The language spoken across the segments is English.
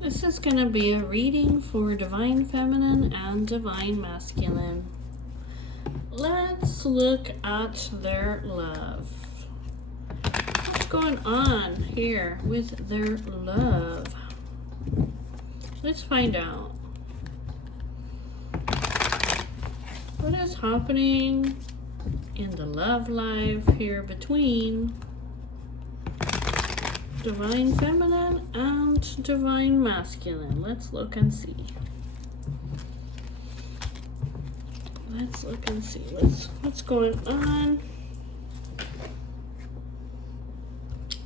This is going to be a reading for Divine Feminine and Divine Masculine. Let's look at their love. What's going on here with their love? Let's find out. What is happening in the love life here between Divine Feminine and Divine Masculine? Let's look and see. Let's look and see what's going on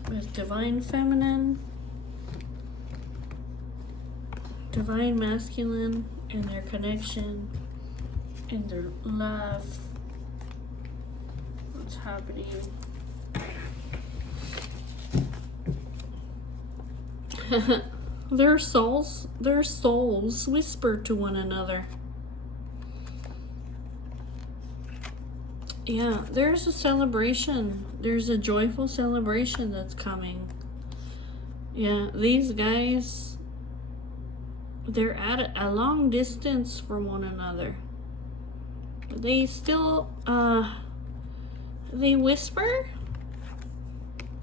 with Divine Feminine, Divine Masculine, and their connection, and their love. What's happening? Their souls whisper to one another. Yeah, there's a celebration. There's a joyful celebration that's coming. Yeah, these guys, they're at a long distance from one another. They still, they whisper.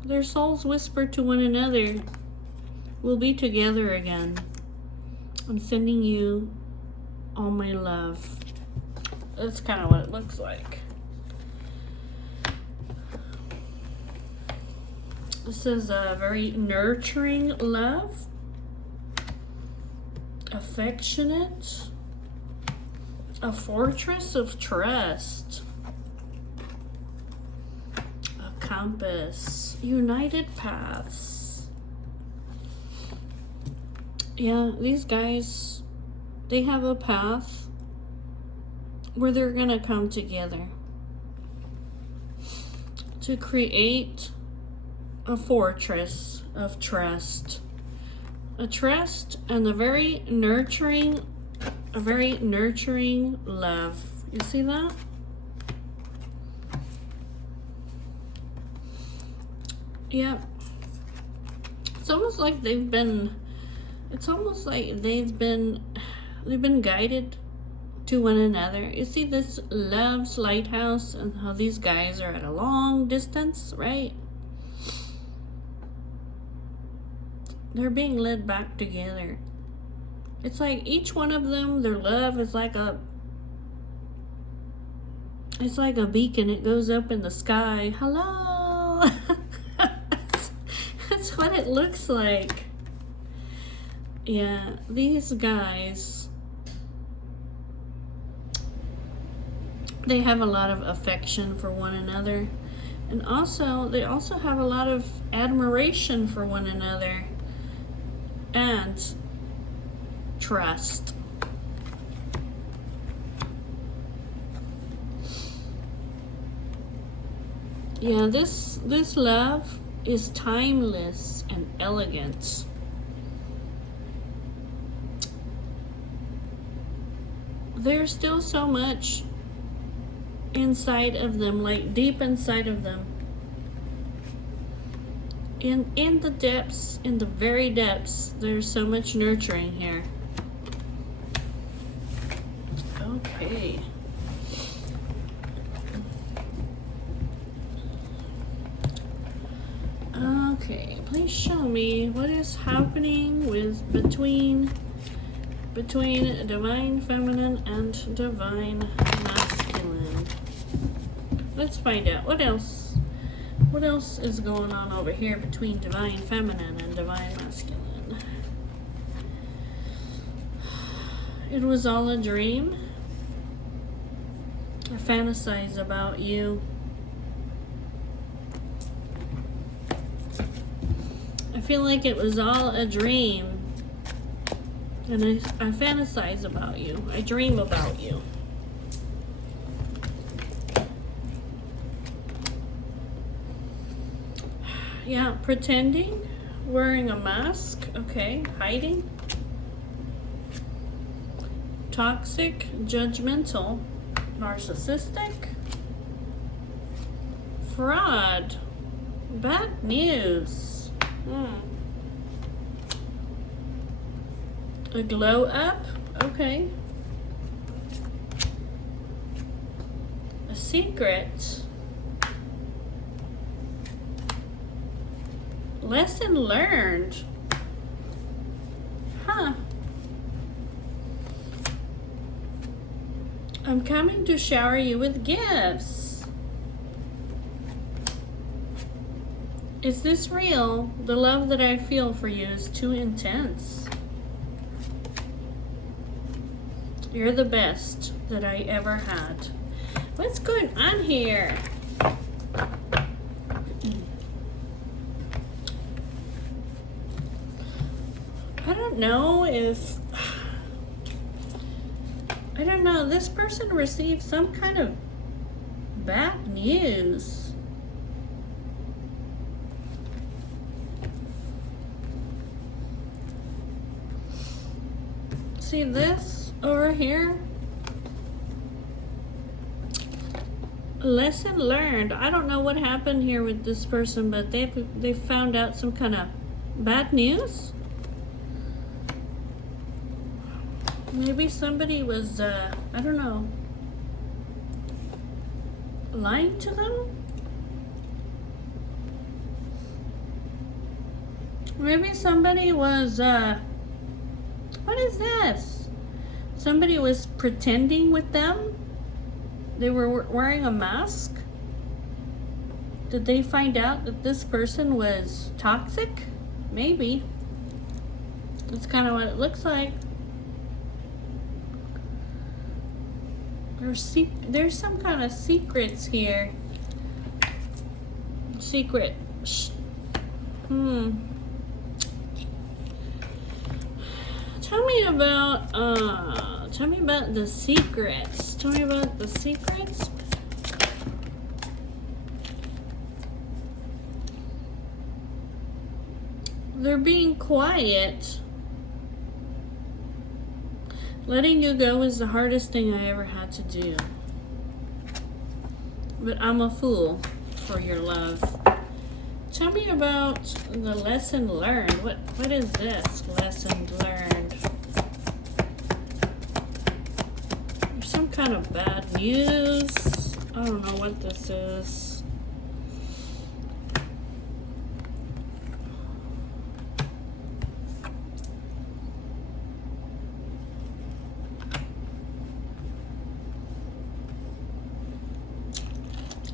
Their souls whisper to one another. We'll be together again. I'm sending you all my love. That's kind of what it looks like. This is a very nurturing love. Affectionate. A fortress of trust. A compass. United paths. Yeah, these guys, they have a path where they're gonna come together to create a fortress of trust. A trust and a very nurturing love. You see that? Yeah. It's almost like they've been guided to one another. You see this love's lighthouse and how these guys are at a long distance, right? They're being led back together. It's like each one of them, their love is like a beacon. It goes up in the sky. Hello. That's what it looks like. Yeah, these guys, they have a lot of affection for one another, and they also have a lot of admiration for one another and trust. Yeah, this love is timeless and elegant. There's still so much inside of them, like deep inside of them. In the depths, in the very depths, there's so much nurturing here. Okay. Okay, please show me what is happening between Divine Feminine and Divine Masculine. Let's find out what else is going on over here between Divine Feminine and Divine Masculine. It was all a dream. I fantasize about you. I feel like it was all a dream. And I fantasize about you. I dream about you. Yeah, pretending, wearing a mask, okay, hiding. Toxic, judgmental, narcissistic, fraud, bad news. A glow up? Okay. A secret. Lesson learned. Huh. I'm coming to shower you with gifts. Is this real? The love that I feel for you is too intense. You're the best that I ever had. What's going on here? I don't know if... I don't know. This person received some kind of bad news. See this over here? Lesson learned. I don't know what happened here with this person, but they found out some kind of bad news. Maybe somebody was, I don't know, lying to them? Maybe somebody was, what is this? Somebody was pretending with them? They were wearing a mask? Did they find out that this person was toxic? Maybe. That's kind of what it looks like. There's some kind of secrets here. Secret. Tell me about the secrets. Tell me about the secrets. They're being quiet. Letting you go is the hardest thing I ever had to do. But I'm a fool for your love. Tell me about the lesson learned. What is this lesson learned? There's some kind of bad news. I don't know what this is.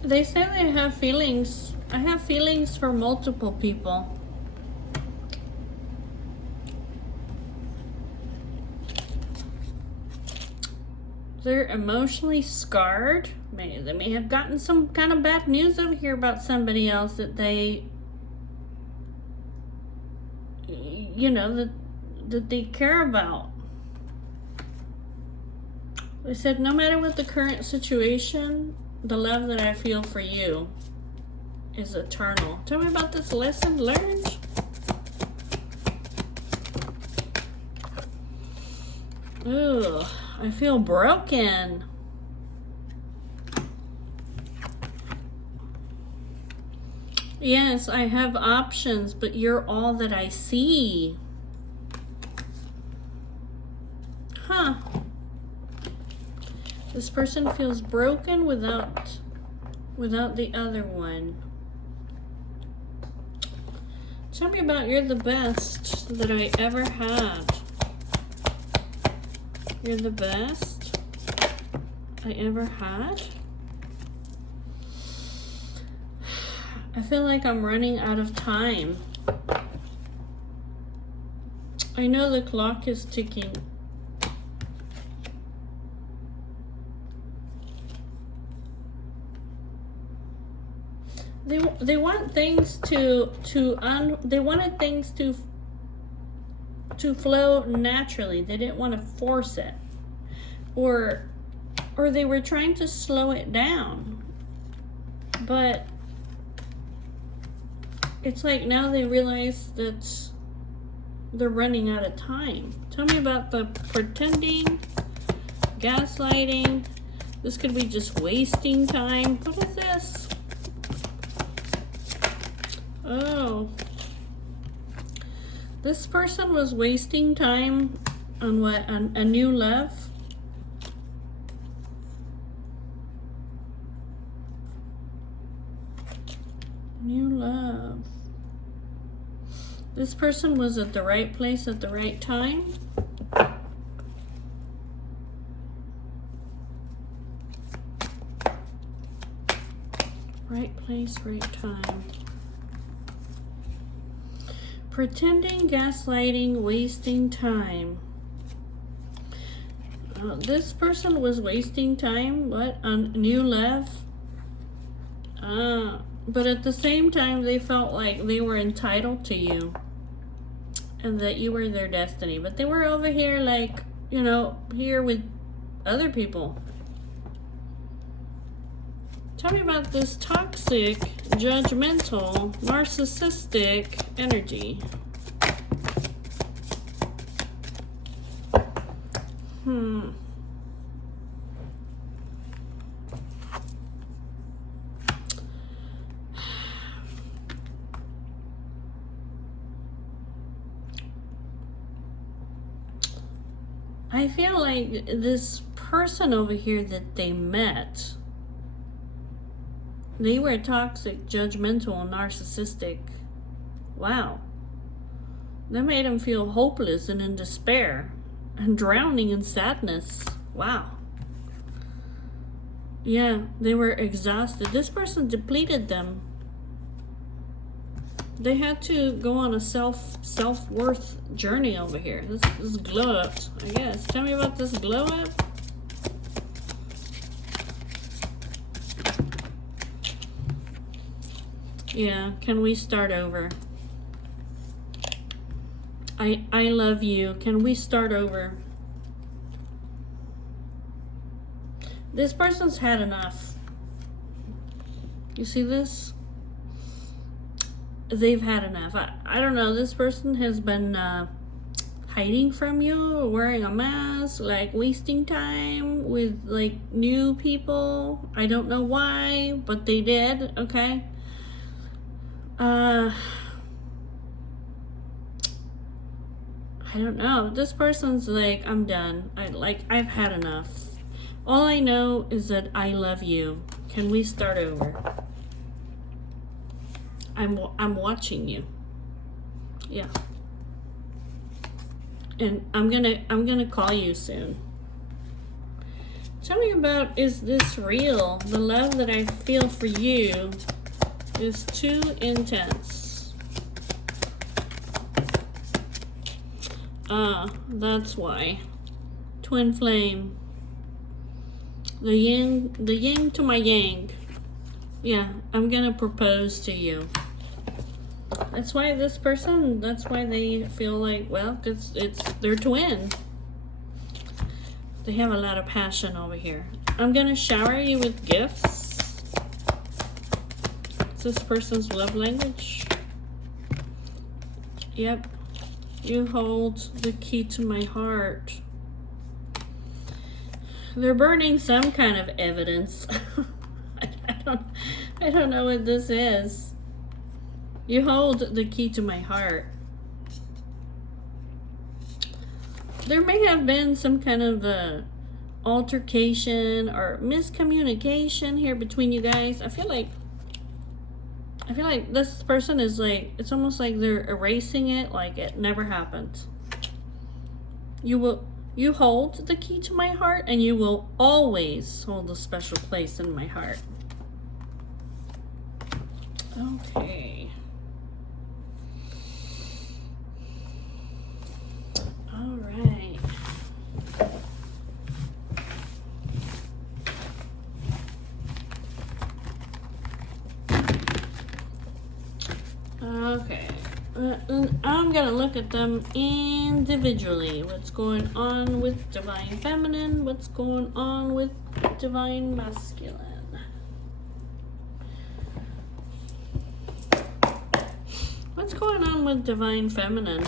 They say they have feelings. I have feelings for multiple people. They're emotionally scarred. They may have gotten some kind of bad news over here about somebody else that they, you know, that they care about. They said no matter what the current situation, the love that I feel for you is eternal. Tell me about this lesson learned. Ooh, I feel broken. Yes, I have options, but you're all that I see. Huh. This person feels broken without the other one. Tell me about you're the best that I ever had. You're the best I ever had. I feel like I'm running out of time. I know the clock is ticking. They want things they wanted things to flow naturally. They didn't want to force it. Or they were trying to slow it down. But it's like now they realize that they're running out of time. Tell me about the pretending, gaslighting. This could be just wasting time. What is this? Oh, this person was wasting time On what? On a new love? New love. This person was at the right place at the right time. Right place, right time. Pretending, gaslighting, wasting time. This person was wasting time, what? On new love? But at the same time, they felt like they were entitled to you. And that you were their destiny. But they were over here like, you know, here with other people. Tell me about this toxic, judgmental, narcissistic energy. I feel like this person over here that they met, they were toxic, judgmental, and narcissistic. Wow. That made them feel hopeless and in despair and drowning in sadness. Wow. Yeah, they were exhausted. This person depleted them. They had to go on a self-worth journey over here. This glow up, I guess. Tell me about this glow up. Yeah, can we start over? I love you. Can we start over? This person's had enough. You see this? They've had enough. I don't know. This person has been hiding from you, wearing a mask, like wasting time with like new people. I don't know why, but they did. Okay. I don't know. This person's like, I'm done. I've had enough. All I know is that I love you. Can we start over? I'm watching you. Yeah. And I'm gonna call you soon. Tell me about, is this real? The love that I feel for you is too intense. That's why. Twin flame. The yin to my yang. Yeah, I'm gonna propose to you. That's why this person, that's why they feel like, well, it's their twin. They have a lot of passion over here. I'm gonna shower you with gifts. It's this person's love language. Yep. You hold the key to my heart. They're burning some kind of evidence. I don't know what this is. You hold the key to my heart. There may have been some kind of altercation or miscommunication here between you guys. I feel like this person is like, it's almost like they're erasing it, like it never happened. You hold the key to my heart, and you will always hold a special place in my heart. Okay. All right. Okay. I'm gonna look at them individually. What's going on with Divine Feminine? What's going on with Divine Masculine? What's going on with Divine Feminine?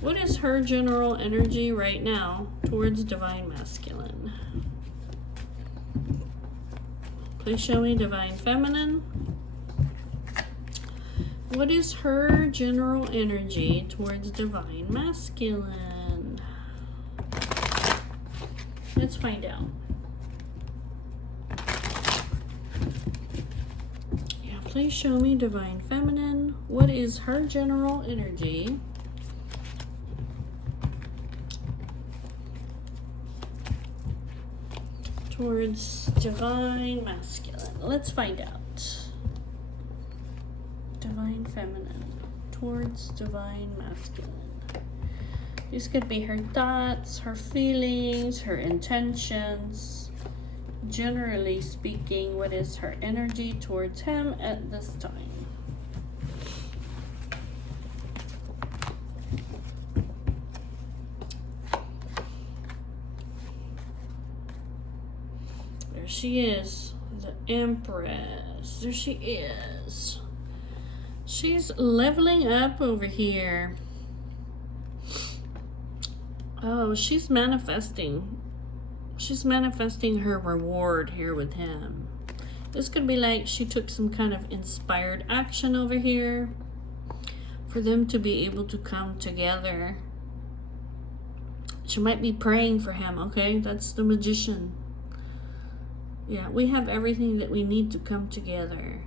What is her general energy right now towards Divine Masculine? Please show me Divine Feminine. What is her general energy towards Divine Masculine? Let's find out. Yeah, please show me Divine Feminine. What is her general energy towards Divine Masculine? Let's find out. Divine Feminine towards Divine Masculine. These could be her thoughts, her feelings, her intentions. Generally speaking, what is her energy towards him at this time? There she is, the Empress. There she is. She's leveling up over here. Oh, she's manifesting. She's manifesting her reward here with him. This could be like she took some kind of inspired action over here for them to be able to come together. She might be praying for him, okay? That's the Magician. Yeah, we have everything that we need to come together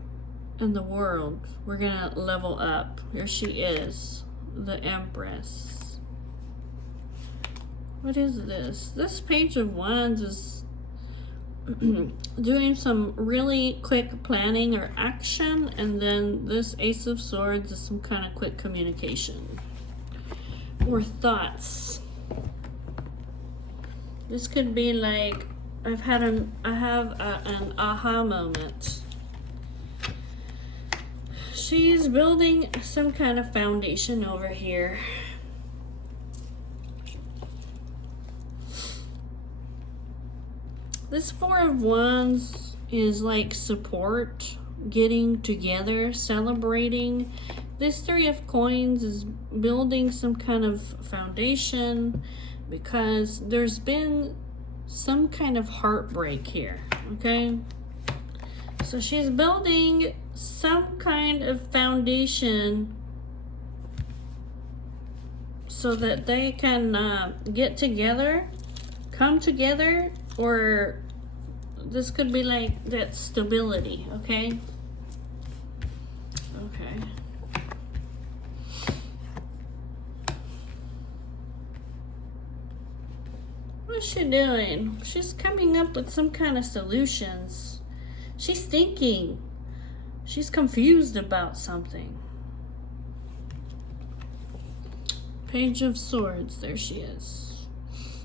in the world. We're gonna level up. Here she is, the Empress. What is this? This Page of Wands is doing some really quick planning or action, and then this Ace of Swords is some kind of quick communication or thoughts. This could be like I have an aha moment. She's building some kind of foundation over here. This Four of Wands is like support, getting together, celebrating. This Three of Coins is building some kind of foundation because there's been some kind of heartbreak here, okay? So she's building some kind of foundation so that they can get together, come together, or this could be like that stability, okay? Okay. What's she doing? She's coming up with some kind of solutions. She's thinking. She's confused about something. Page of Swords, there she is.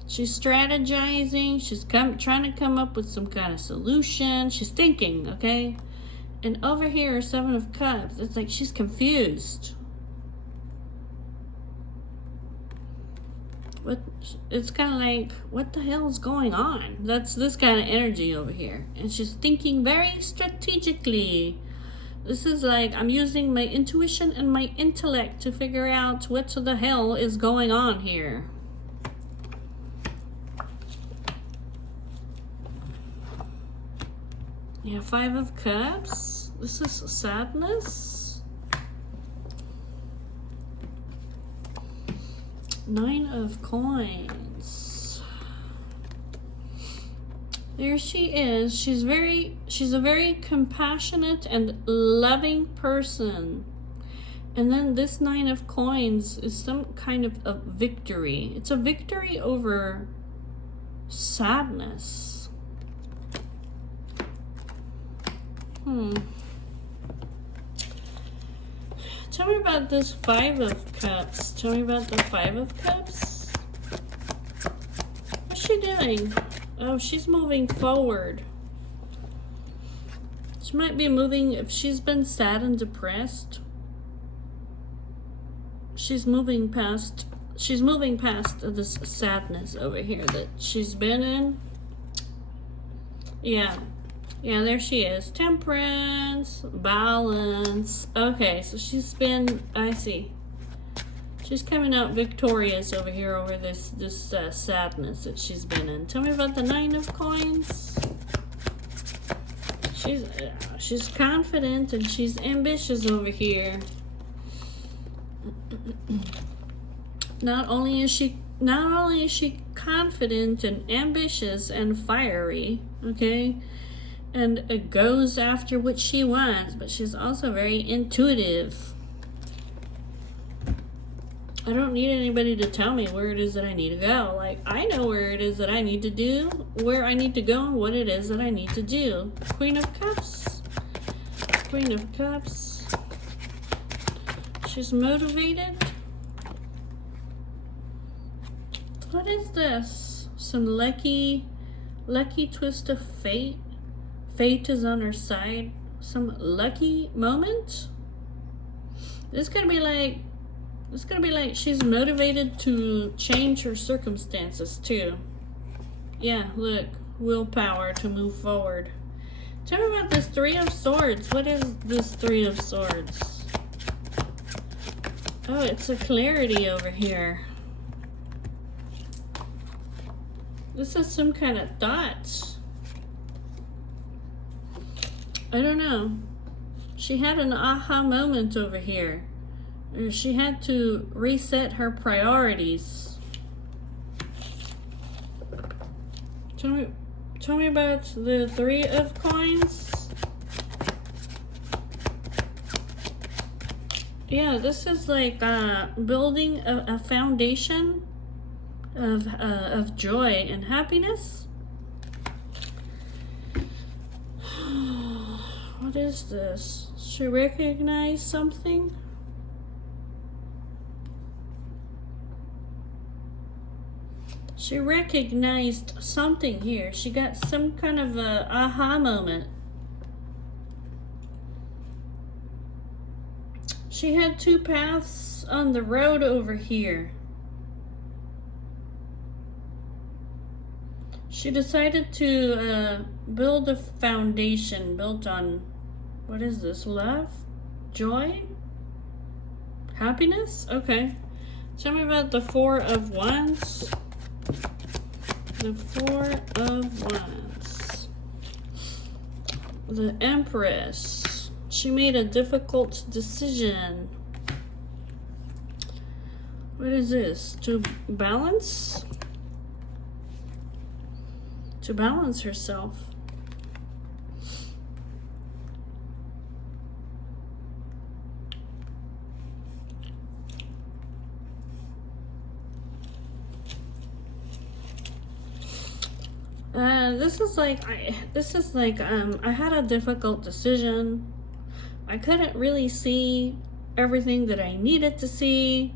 She's strategizing. She's trying to come up with some kind of solution. She's thinking, okay? And over here, Seven of Cups. It's like she's confused. It's kind of like, what the hell is going on? That's this kind of energy over here. And she's thinking very strategically. This is like, I'm using my intuition and my intellect to figure out what the hell is going on here. Yeah, Five of Cups. This is sadness. Nine of Coins. There she is. She's a very compassionate and loving person. And then this Nine of Coins is some kind of a victory. It's a victory over sadness. Tell me about this Five of Cups. Tell me about the Five of Cups. What's she doing? Oh, she's moving forward. She might be moving, if she's been sad and depressed. She's moving past this sadness over here that she's been in. Yeah, there she is. Temperance, balance. Okay, so she's been, I see. She's coming out victorious over here over this sadness that she's been in. Tell me about the Nine of Coins. She's confident and she's ambitious over here. Not only is she not only is she confident and ambitious and fiery, okay, and goes after what she wants, but she's also very intuitive. I don't need anybody to tell me where it is that I need to go. Like, I know where it is that I need to do, where I need to go, and what it is that I need to do. Queen of Cups. Queen of Cups. She's motivated. What is this? Some lucky twist of fate. Fate is on her side. Some lucky moment. This is gonna be like she's motivated to change her circumstances too. Yeah, look, willpower to move forward. Tell me about this Three of Swords. What is this Three of Swords? Oh, it's a clarity over here. This is some kind of thought. I don't know. She had an aha moment over here. She had to reset her priorities. Tell me about the Three of Coins. Yeah, this is like building a foundation of joy and happiness. What is this? She recognized something? She recognized something here. She got some kind of a aha moment. She had two paths on the road over here. She decided to build a foundation built on, what is this, love? Joy? Happiness? Okay. Tell me about the Four of Wands. The Four of Wands. The Empress. She made a difficult decision. What is this? To balance? To balance herself. This is like I had a difficult decision. I couldn't really see everything that I needed to see,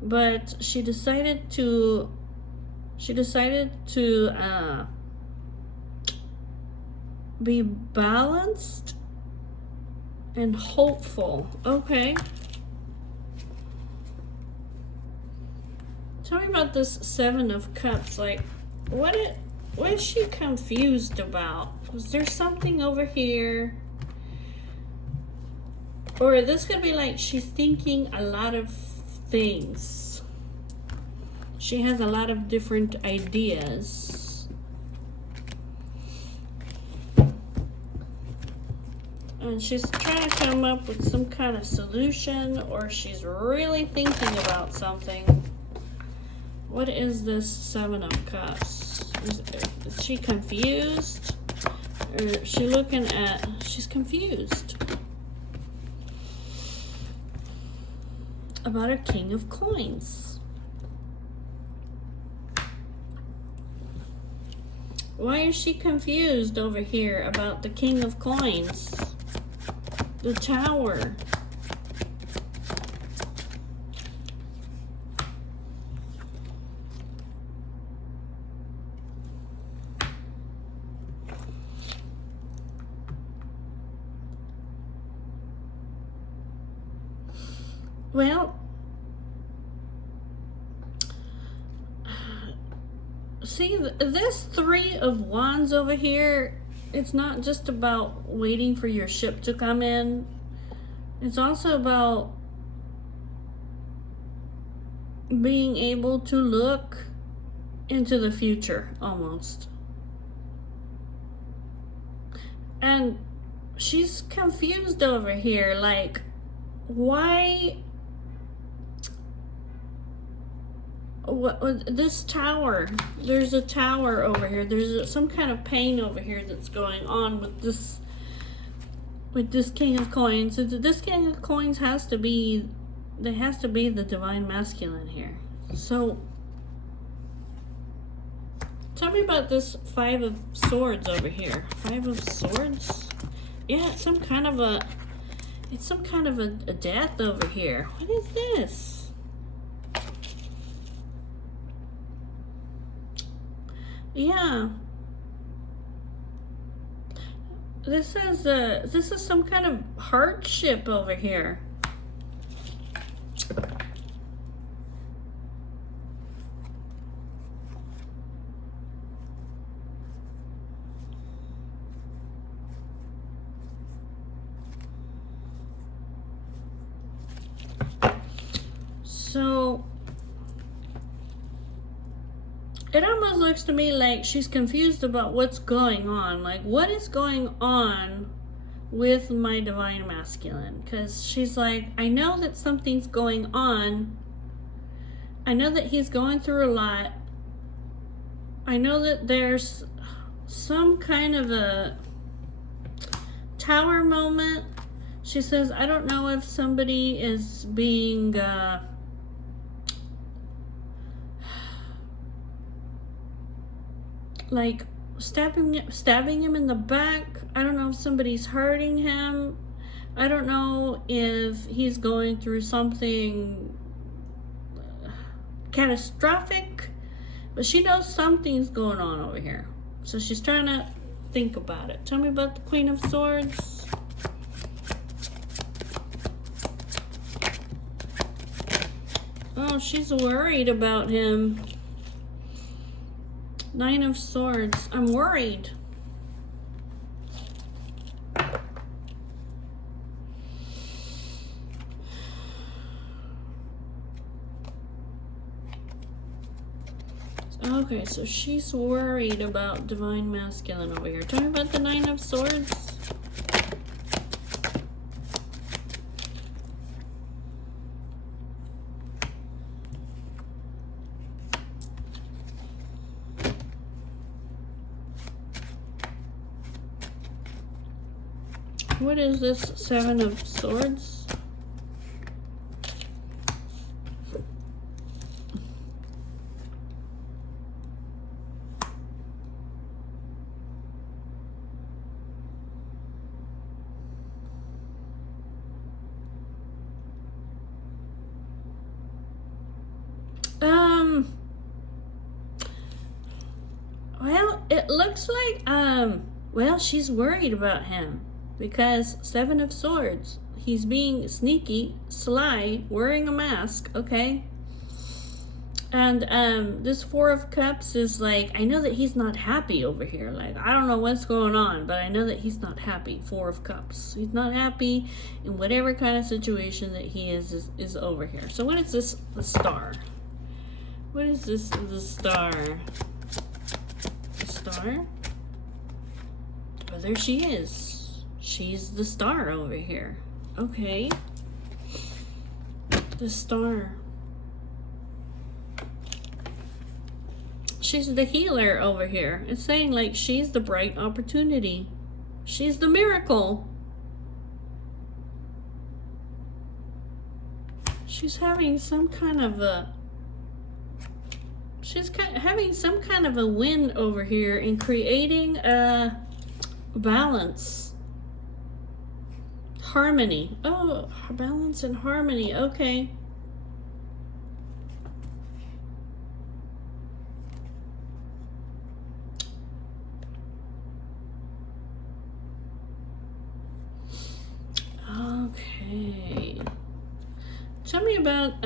but she decided to be balanced and hopeful. Okay. Tell me about this Seven of Cups. Like, what is she confused about? Was there something over here? Or this could be like she's thinking a lot of things. She has a lot of different ideas. And she's trying to come up with some kind of solution, or she's really thinking about something. What is this Seven of Cups? Is she confused? Or is she looking at... She's confused. About a King of Coins. Why is she confused over here about the King of Coins? The Tower. Well, see, this Three of Wands over here, it's not just about waiting for your ship to come in. It's also about being able to look into the future, almost. And she's confused over here, like, why this tower. There's a tower over here. There's some kind of pain over here that's going on with this King of Coins. So this King of Coins has to be, there has to be the Divine Masculine here. So tell me about this Five of Swords over here. Five of Swords? Yeah, it's some kind of a death over here. What is this? Yeah. This is some kind of hardship over here. So it almost looks to me like she's confused about what's going on. Like, what is going on with my Divine Masculine? Because she's like, I know that something's going on. I know that he's going through a lot. I know that there's some kind of a tower moment. She says, I don't know if somebody is being like stabbing him in the back. I don't know if somebody's hurting him. I don't know if he's going through something catastrophic, but she knows something's going on over here. So she's trying to think about it. Tell me about the Queen of Swords. Oh, she's worried about him. Nine of Swords. I'm worried. Okay, so she's worried about Divine Masculine over here. Tell me about the Nine of Swords. What is this Seven of Swords? Well, it looks like, well, she's worried about him. Because Seven of Swords, he's being sneaky, sly, wearing a mask, okay? And this Four of Cups is like, I know that he's not happy over here. Like, I don't know what's going on, but I know that he's not happy. Four of Cups. He's not happy in whatever kind of situation that he is over here. So what is this, the Star? What is this, the Star? The Star? Oh, there she is. She's the Star over here. Okay. The Star. She's the healer over here. It's saying like she's the bright opportunity. She's the miracle. She's having some kind of a... She's having some kind of a win over here in creating a balance. Harmony. Oh, balance and harmony. Okay. Okay. Tell me about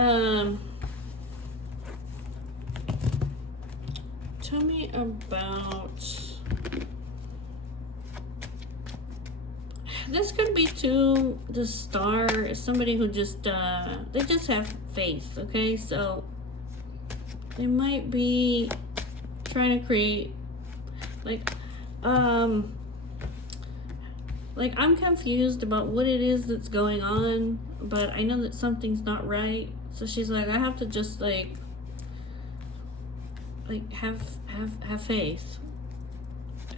this could be too, the Star is somebody who just they just have faith, okay? So they might be trying to create like I'm confused about what it is that's going on, but I know that something's not right. So she's like, I have to just like like have faith.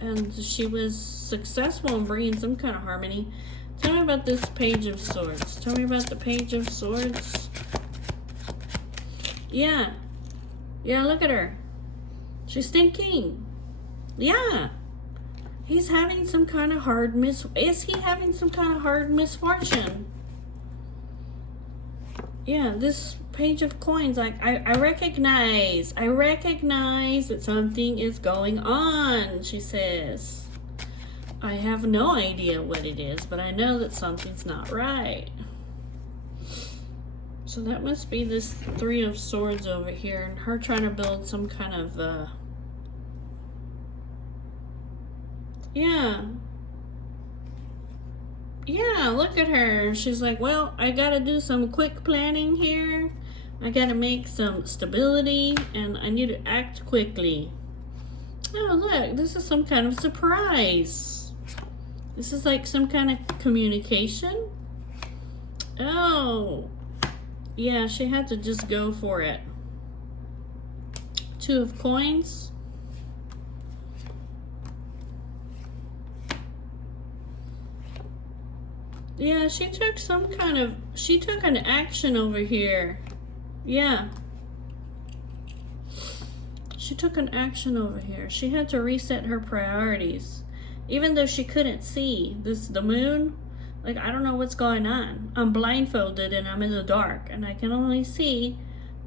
And she was successful in bringing some kind of harmony. Tell me about this Page of Swords. Tell me about the Page of Swords. Yeah. Yeah, look at her. She's thinking. Yeah. He's having some kind of is he having some kind of hard misfortune? Yeah, this Page of Coins, like, I recognize that something is going on, she says. I have no idea what it is, but I know that something's not right. So that must be this Three of Swords over here, and her trying to build some kind of, yeah. Yeah, look at her. She's like, well, I gotta do some quick planning here. I gotta make some stability, and I need to act quickly. Oh, look, this is some kind of surprise. This is like some kind of communication. Oh, yeah, she had to just go for it. Two of Coins. Yeah, she took an action over here. Yeah. She took an action over here. She had to reset her priorities. Even though she couldn't see the moon, like, I don't know what's going on. I'm blindfolded and I'm in the dark, and I can only see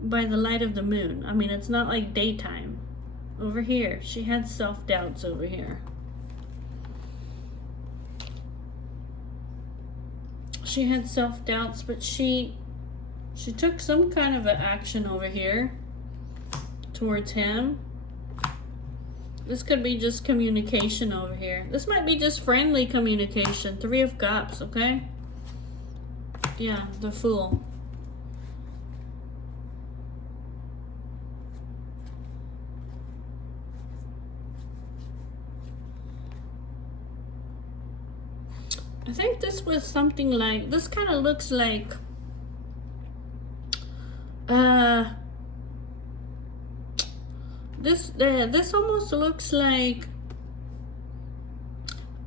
by the light of the moon. I mean, it's not like daytime. Over here, she had self-doubts over here. She had self-doubts, but she took some kind of an action over here towards him. This could be just communication over here. This might be just friendly communication. Three of Cups, okay? Yeah, the Fool. I think this was something like, this kind of looks like, this almost looks like,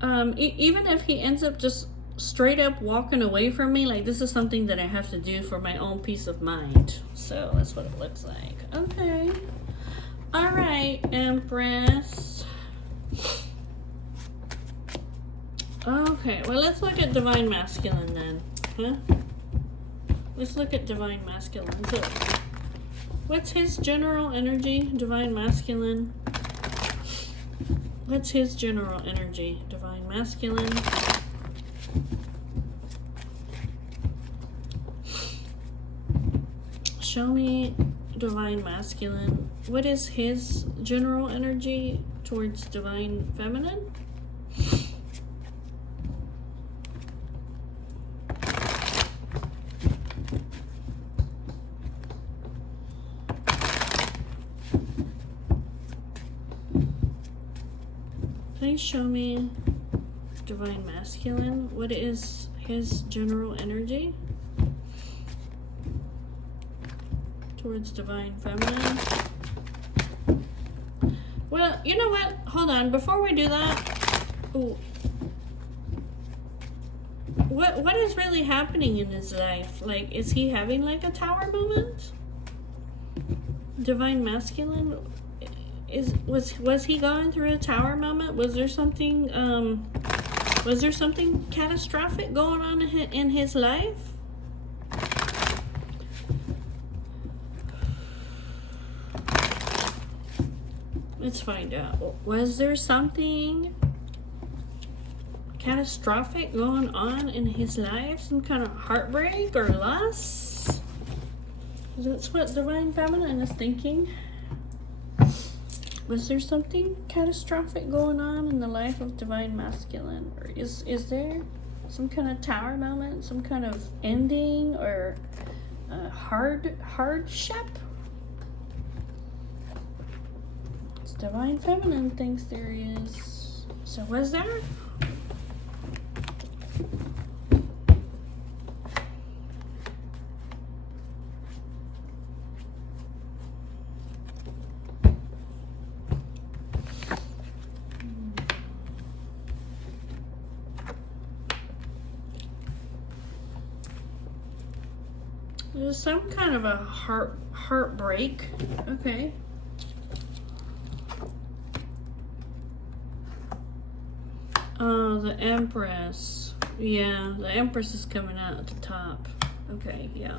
even if he ends up just straight up walking away from me, like, this is something that I have to do for my own peace of mind. So that's what it looks like. Okay. All right, Empress. Okay, well, let's look at Divine Masculine then, huh? Let's look at Divine Masculine. So, what's his general energy, Divine Masculine? What's his general energy, Divine Masculine? Show me Divine Masculine. What is his general energy towards Divine Feminine? Please show me Divine Masculine. What is his general energy towards Divine Feminine? Well, you know what? Hold on. Before we do that, ooh, what is really happening in his life? Like, is he having like a tower moment? Divine Masculine? Was he going through a tower moment? Was there something catastrophic going on in his life? Let's find out. Was there something catastrophic going on in his life? Some kind of heartbreak or loss? That's what Divine Feminine is thinking. Was there something catastrophic going on in the life of Divine Masculine? Or is there some kind of tower moment, some kind of ending, or hardship? Divine Feminine thinks there is. So was there? There's some kind of a heartbreak. Okay. Oh, the Empress. Yeah, the Empress is coming out at the top. Okay, yeah.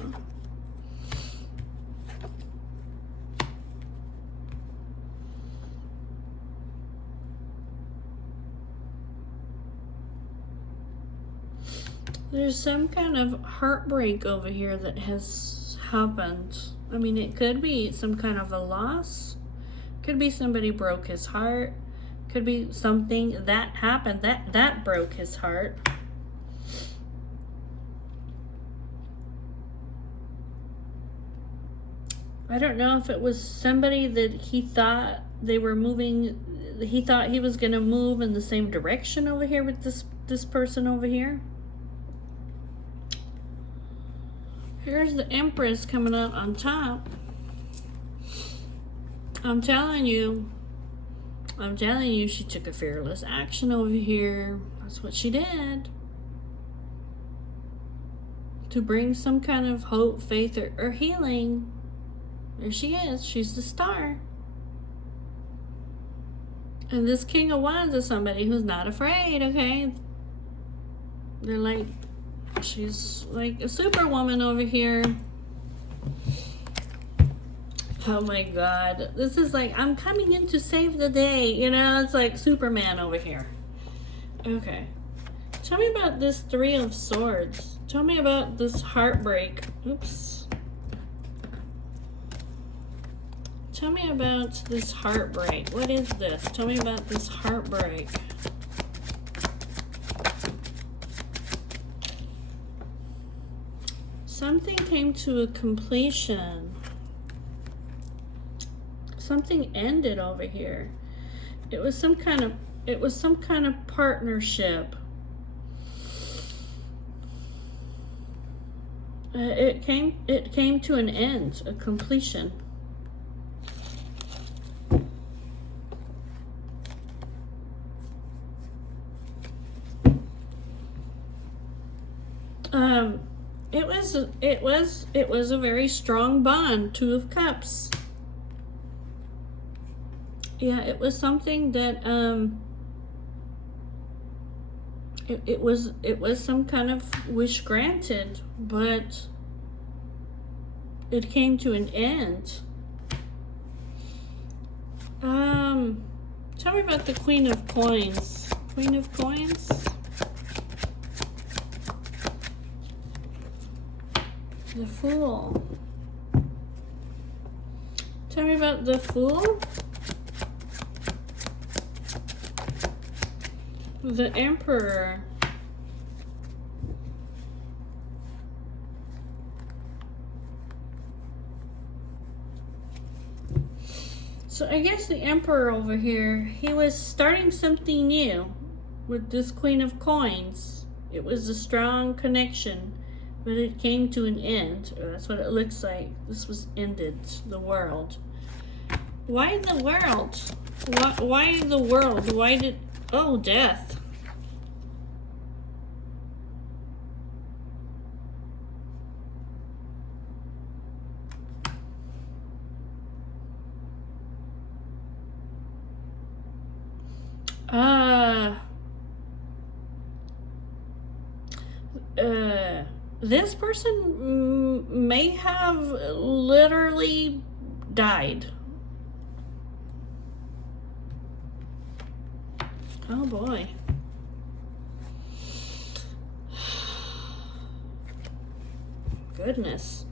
There's some kind of heartbreak over here that has happened. I mean, it could be some kind of a loss. Could be somebody broke his heart. Could be something that happened that broke his heart. I don't know if it was somebody that he thought they were moving. He thought he was going to move in the same direction over here with this person over here. Here's the Empress coming out on top. I'm telling you, she took a fearless action over here. That's what she did. To bring some kind of hope, faith, or healing. There she is. She's the star. And this King of Wands is somebody who's not afraid, okay? They're like, she's like a superwoman over here. Oh my God. This is like, I'm coming in to save the day. You know, it's like Superman over here. Okay. Tell me about this Three of Swords. Tell me about this heartbreak. Oops. Tell me about this heartbreak. What is this? Tell me about this heartbreak. Something came to a completion. Something ended over here. It was some kind of partnership. It came to an end, a completion. It was a very strong bond. Two of Cups. Yeah, it was something that it was some kind of wish granted, but it came to an end. Tell me about the Queen of Coins. Queen of Coins. The Fool. Tell me about the Fool. The Emperor. So I guess the Emperor over here, he was starting something new with this Queen of Coins. It was a strong connection, but it came to an end. That's what it looks like. This was ended. The world. Why the world? Why the world? Why did... Oh, death. This person may have literally died. Oh boy. Goodness.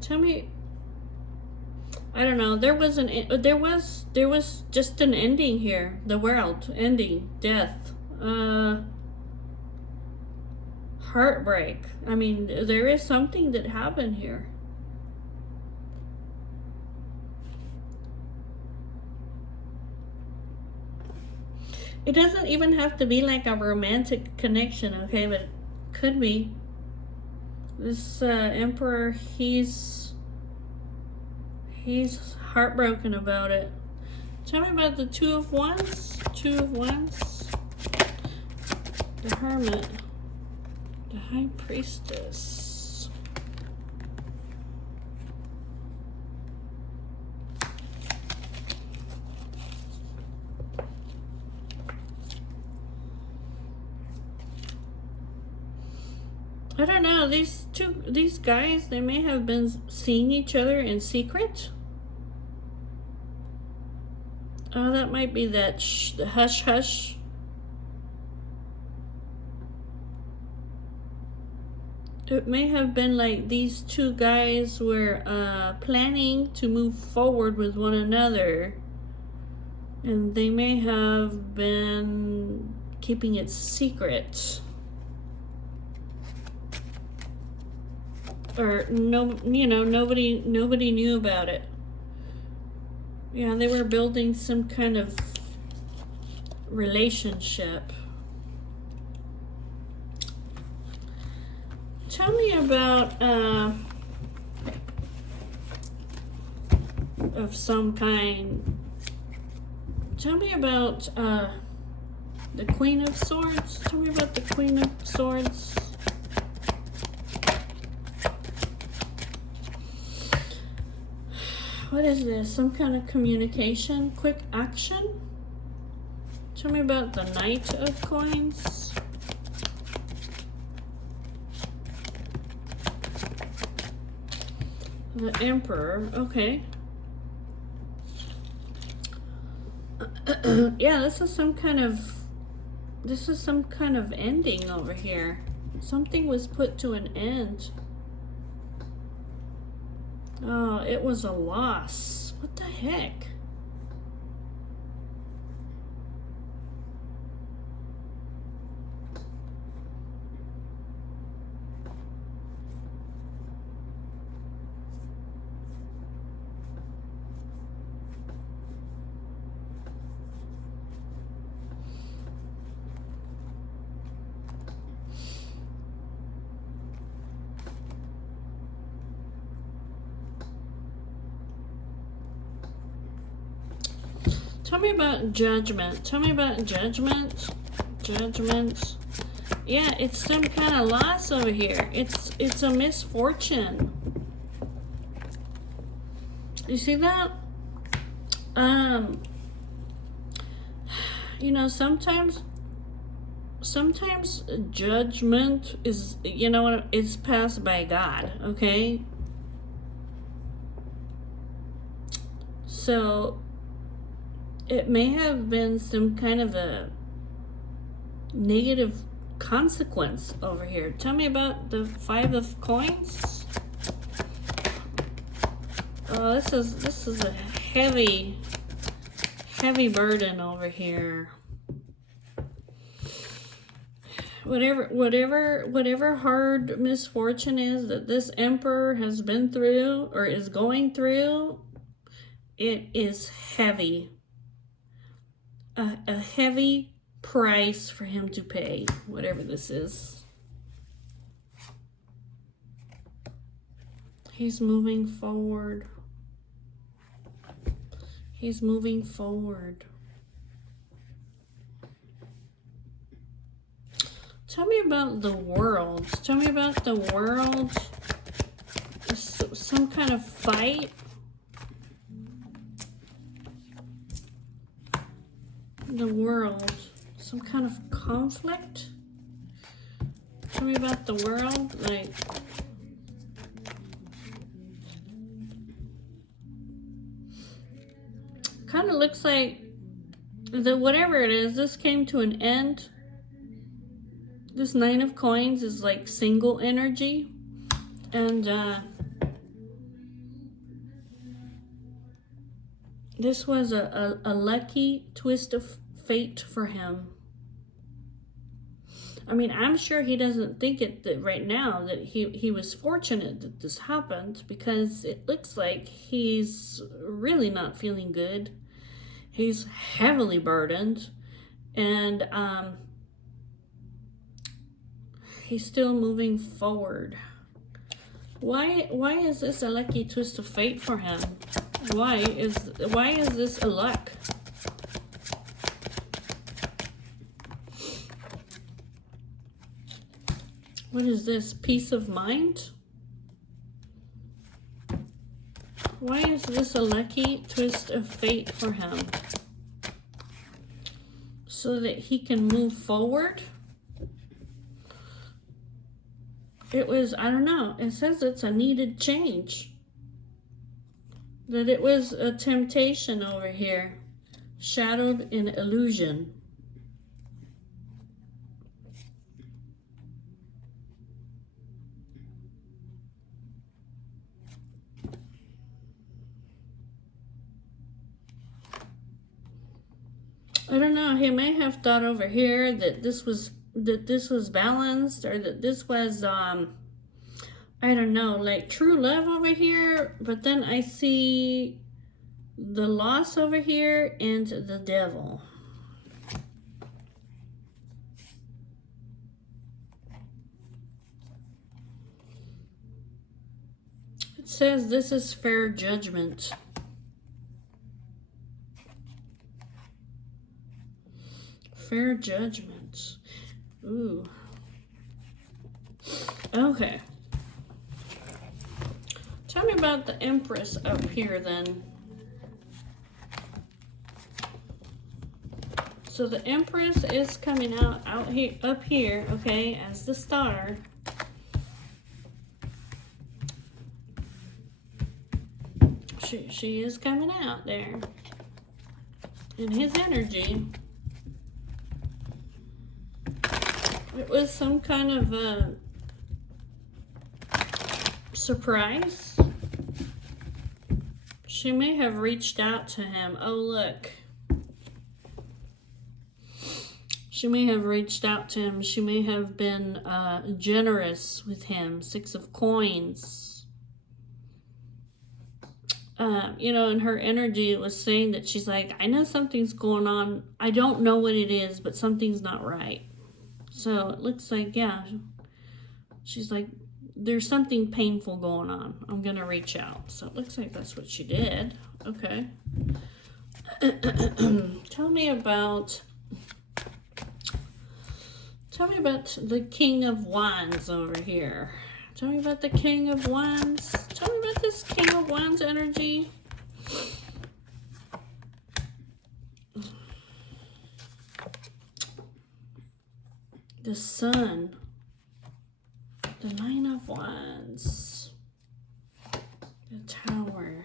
Tell me. I don't know. There was just an ending here. The world ending, death, heartbreak. I mean, there is something that happened here. It doesn't even have to be like a romantic connection, okay? But it could be. This Emperor, he's heartbroken about it. Tell me about the Two of Wands. Two of Wands. The Hermit. The High Priestess. I don't know. These guys, they may have been seeing each other in secret. Oh, that might be that the hush hush. It may have been like these two guys were planning to move forward with one another. And they may have been keeping it secret. Or no, you know, nobody knew about it. Yeah, they were building some kind of relationship. Tell me about of some kind. Tell me about the Queen of Swords. Tell me about the Queen of Swords. What is this? Some kind of communication? Quick action? Tell me about the Knight of Coins. The Emperor. Okay. Yeah, this is some kind of ending over here. Something was put to an end. Oh, it was a loss. What the heck? Tell me about judgment. Tell me about judgment. Judgment. Yeah, it's some kind of loss over here. It's a misfortune. You see that? You know, sometimes judgment is, you know, it's passed by God, okay? So it may have been some kind of a negative consequence over here. Tell me about the Five of Coins. Oh, this is a heavy burden over here. Whatever hard misfortune is that this emperor has been through or is going through, it is heavy. A heavy price for him to pay, whatever this is. He's moving forward. He's moving forward. Tell me about the world. Tell me about the world. Some kind of fight. The world. Some kind of conflict. Tell me about the world. Like, kind of looks like whatever it is, this came to an end. This Nine of Coins is like single energy. And this was a lucky twist of fate for him. I mean, I'm sure he doesn't think it that right now that he was fortunate that this happened, because it looks like he's really not feeling good. He's heavily burdened, and he's still moving forward. Why is this a lucky twist of fate for him? Why is this a luck? What is this? Peace of mind? Why is this a lucky twist of fate for him? So that he can move forward? it was, I don't know, it says it's a needed change. That it was a temptation over here, shadowed in illusion. I don't know, he may have thought over here that this was balanced, or that this was I don't know, like true love over here, but then I see the loss over here and the devil. It says this is fair judgment. Fair judgment. Ooh. Okay. Tell me about the Empress up here then. So the Empress is coming out here, up here, okay, as the star. She is coming out there in his energy. It was some kind of a surprise. She may have reached out to him. Oh, look. She may have reached out to him. She may have been generous with him. 6 of Coins. You know, and her energy was saying that she's like, I know something's going on. I don't know what it is, but something's not right. So it looks like, yeah, she's like, there's something painful going on. I'm going to reach out. So it looks like that's what she did. Okay. Tell me about the King of Wands over here. Tell me about the King of Wands. Tell me about this King of Wands energy. The Sun. The Nine of Wands. The Tower.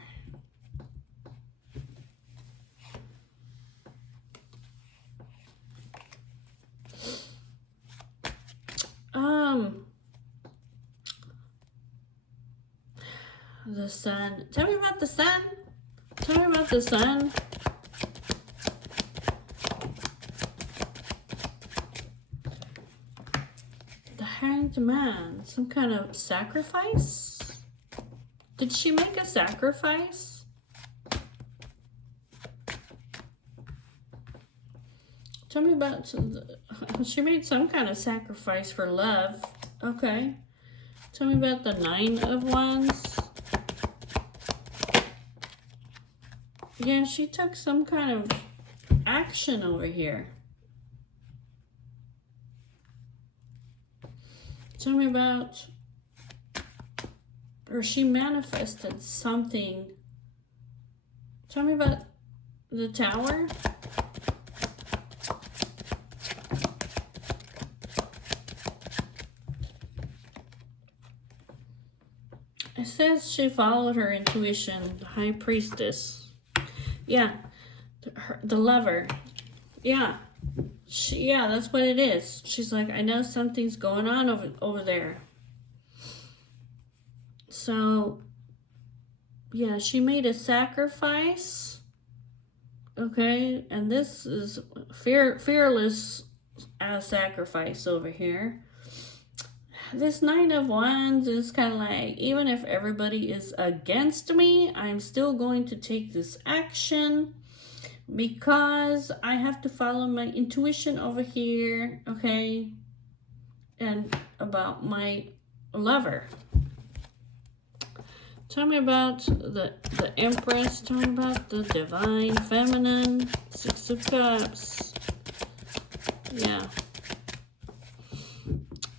The Sun. Tell me about the Sun. Tell me about the Sun. The Hanged Man. Some kind of sacrifice? Did she make a sacrifice? Tell me about... She made some kind of sacrifice for love. Okay. Tell me about the Nine of Wands. Yeah, she took some kind of action over here. Tell me about... Or she manifested something. Tell me about the Tower. It says she followed her intuition, the High Priestess. Yeah, the Lover. Yeah, yeah, that's what it is. She's like, I know something's going on over there. So, yeah, she made a sacrifice. Okay, and this is fearless sacrifice over here. This Nine of Wands is kind of like, even if everybody is against me, I'm still going to take this action because I have to follow my intuition over here, okay? And about my lover. Tell me about the Empress. Tell me about the Divine Feminine. 6 of Cups. Yeah.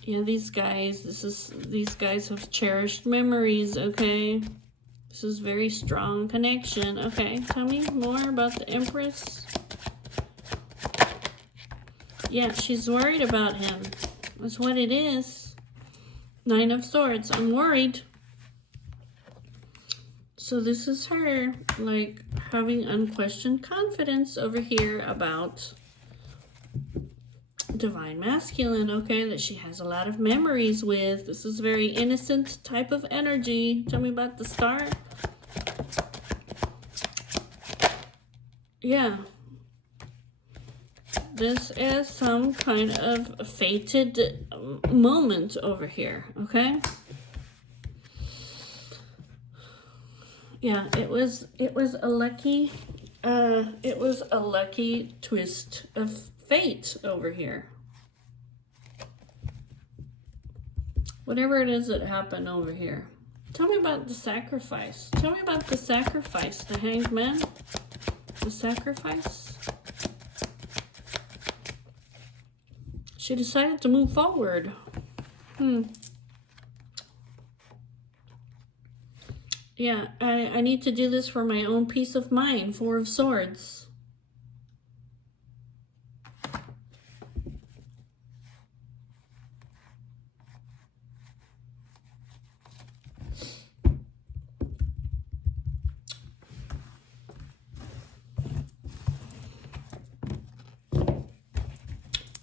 Yeah, these guys have cherished memories, okay? This is very strong connection. Okay, tell me more about the Empress. Yeah, she's worried about him. That's what it is. Nine of Swords. I'm worried. So this is her, like, having unquestioned confidence over here about Divine Masculine, okay, that she has a lot of memories with. This is very innocent type of energy. Tell me about the Star. Yeah. This is some kind of fated moment over here, okay? Yeah, it was a lucky twist of fate over here. Whatever it is that happened over here. Tell me about the sacrifice. Tell me about the sacrifice, the Hanged Man. The sacrifice. She decided to move forward. Yeah, I need to do this for my own peace of mind. Four of Swords.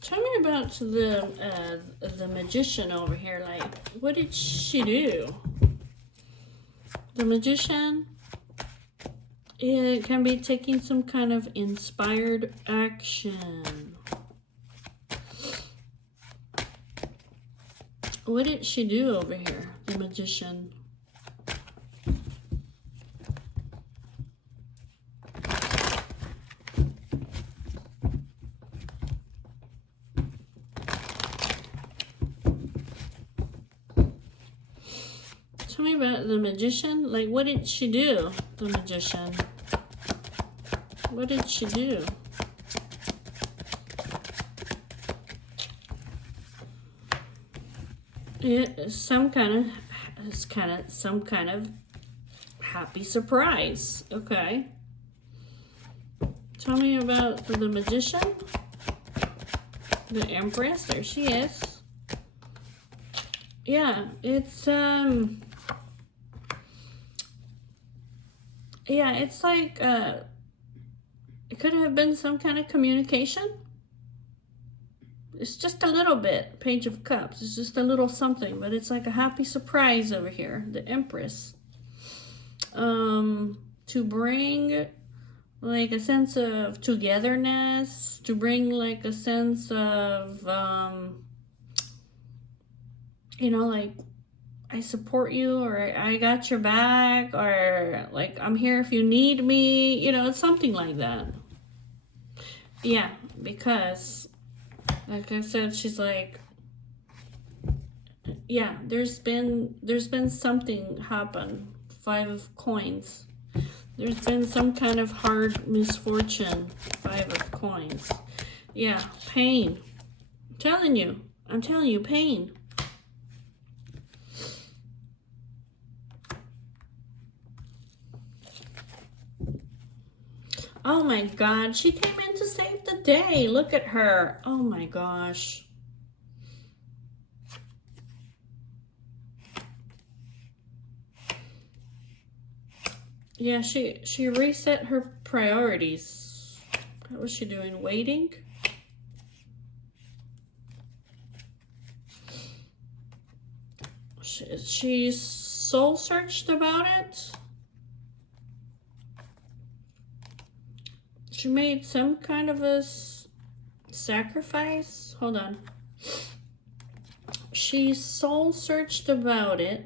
Tell me about the Magician over here. Like, what did she do? The Magician, it can be taking some kind of inspired action. What did she do over here, the Magician? Tell me about the Magician. Like, what did she do, the Magician? What did she do? It's some kind of happy surprise. Okay. Tell me about the Magician. The Empress. There she is. Yeah, it's yeah, it's like it could have been some kind of communication. It's just a little bit. Page of Cups. It's just a little something, but it's like a happy surprise over here. The Empress. To bring like a sense of togetherness, to bring like a sense of you know, like, I support you, or I got your back, or like, I'm here if you need me, you know, it's something like that. Yeah, because like I said, she's like, yeah, there's been something happen. Five of Coins. There's been some kind of hard misfortune. Five of Coins. Yeah, pain. I'm telling you, pain. Oh my God, she came in to save the day. Look at her. Oh my gosh. Yeah, she reset her priorities. What was she doing? Waiting? She soul searched about it. She made some kind of a sacrifice. Hold on. She soul searched about it.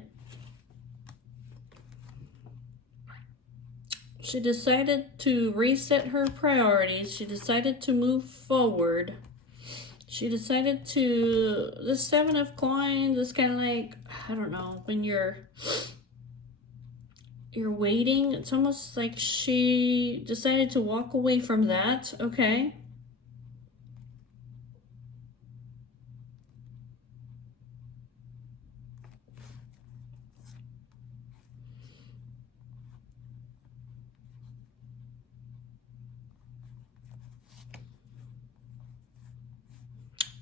She decided to reset her priorities. She decided to move forward. She decided to... The Seven of Coins is kind of like, I don't know, when you're waiting. It's almost like she decided to walk away from that. Okay.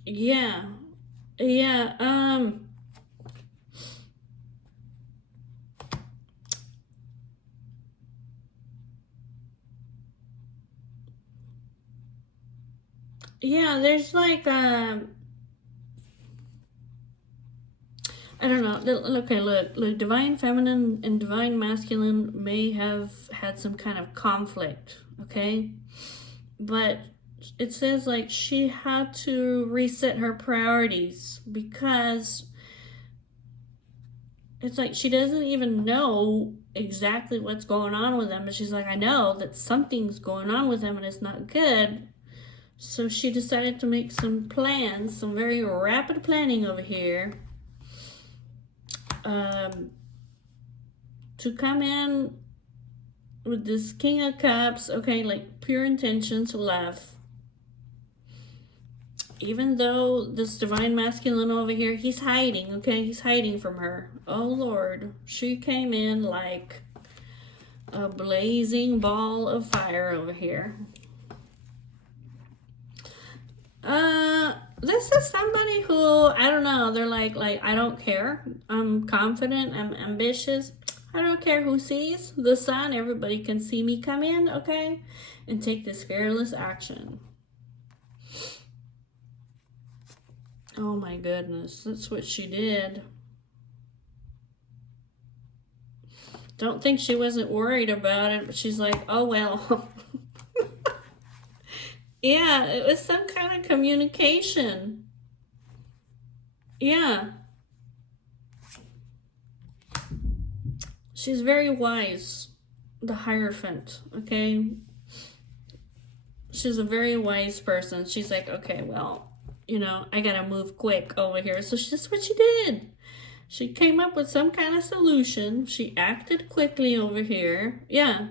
Yeah. Yeah. Yeah, there's like I don't know. Okay, look, divine feminine and divine masculine may have had some kind of conflict, okay? But it says like she had to reset her priorities because it's like she doesn't even know exactly what's going on with him, but she's like, I know that something's going on with him and it's not good. So she decided to make some plans, some very rapid planning over here. Um, to come in with this King of Cups, okay, like pure intentions, love. Even though this divine masculine over here, he's hiding, okay? He's hiding from her. Oh Lord, she came in like a blazing ball of fire over here. This is somebody who, I don't know, they're like I don't care. I'm confident, I'm ambitious. I don't care who sees the sun. Everybody can see me come in, okay? And take this fearless action. Oh my goodness, that's what she did. Don't think she wasn't worried about it, but she's like, oh well. Yeah, it was some kind of communication. Yeah. She's very wise, the Hierophant, okay? She's a very wise person. She's like, okay, well, I gotta move quick over here. So that's what she did. She came up with some kind of solution. She acted quickly over here. Yeah,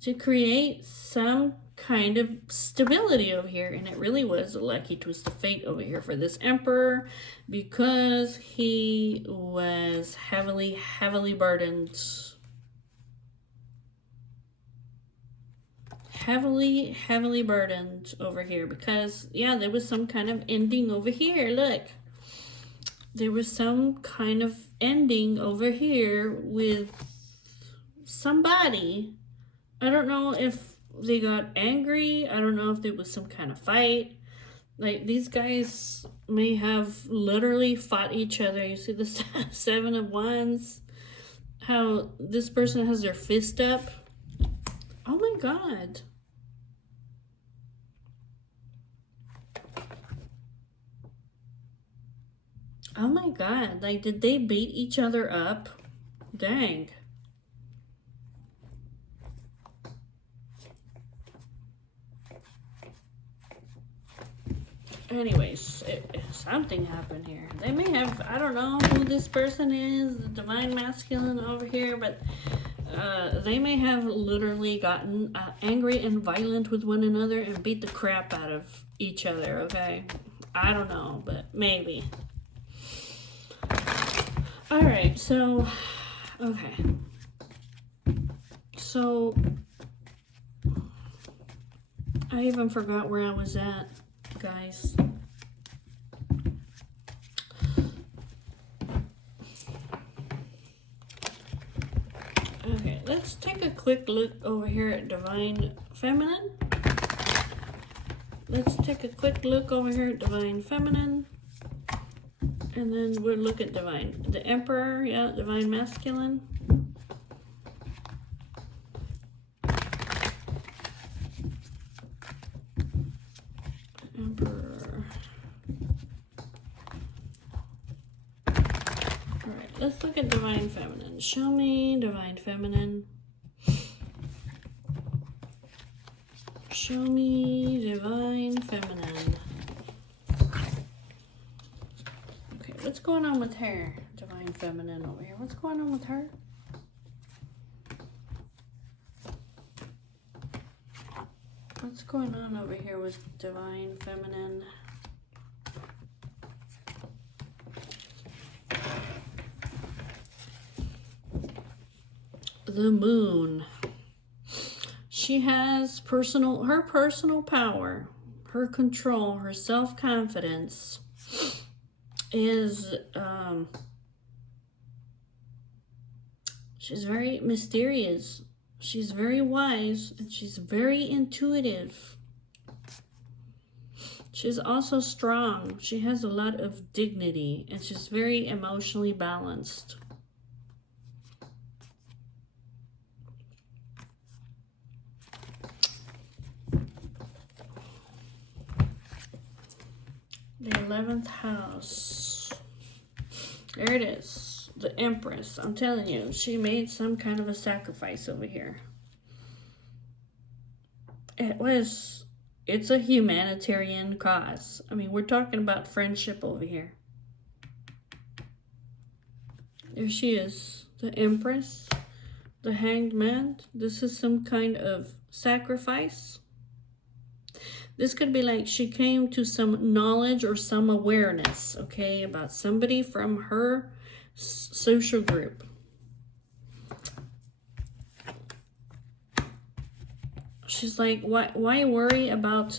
to create some kind of stability over here. And it really was a lucky twist of fate over here for this emperor because he was heavily burdened. Heavily burdened over here because, yeah, there was some kind of ending over here. Look, there was some kind of ending over here with somebody. I don't know if they got angry. I don't know if there was some kind of fight. Like, these guys may have literally fought each other. You see the Seven of Wands? How this person has their fist up. Oh my God. Oh my God. Like, did they beat each other up? Dang. Anyways, something happened here. They may have, I don't know who this person is, the divine masculine over here, but they may have literally gotten angry and violent with one another and beat the crap out of each other, okay? I don't know, but maybe. Alright, so, okay. So, I even forgot where I was at, guys. Okay, let's take a quick look over here at Divine Feminine. Let's take a quick look over here at Divine Feminine. And then we'll look at Divine. The Emperor, yeah, Divine Masculine. Emperor. Alright, let's look at Divine Feminine. Show me Divine Feminine. Show me Divine Feminine. Okay, what's going on with her? Divine Feminine over here. What's going on with her? What's going on over here with Divine Feminine? The Moon. She has her personal power, her control, her self-confidence is, she's very mysterious. She's very wise and she's very intuitive. She's also strong. She has a lot of dignity, and she's very emotionally balanced. The 11th house. There it is. The Empress. I'm telling you, she made some kind of a sacrifice over here. It's a humanitarian cause. I mean, we're talking about friendship over here. There she is, the Empress, the Hanged Man. This is some kind of sacrifice. This could be like she came to some knowledge or some awareness, okay, about somebody from her social group. She's like, why worry about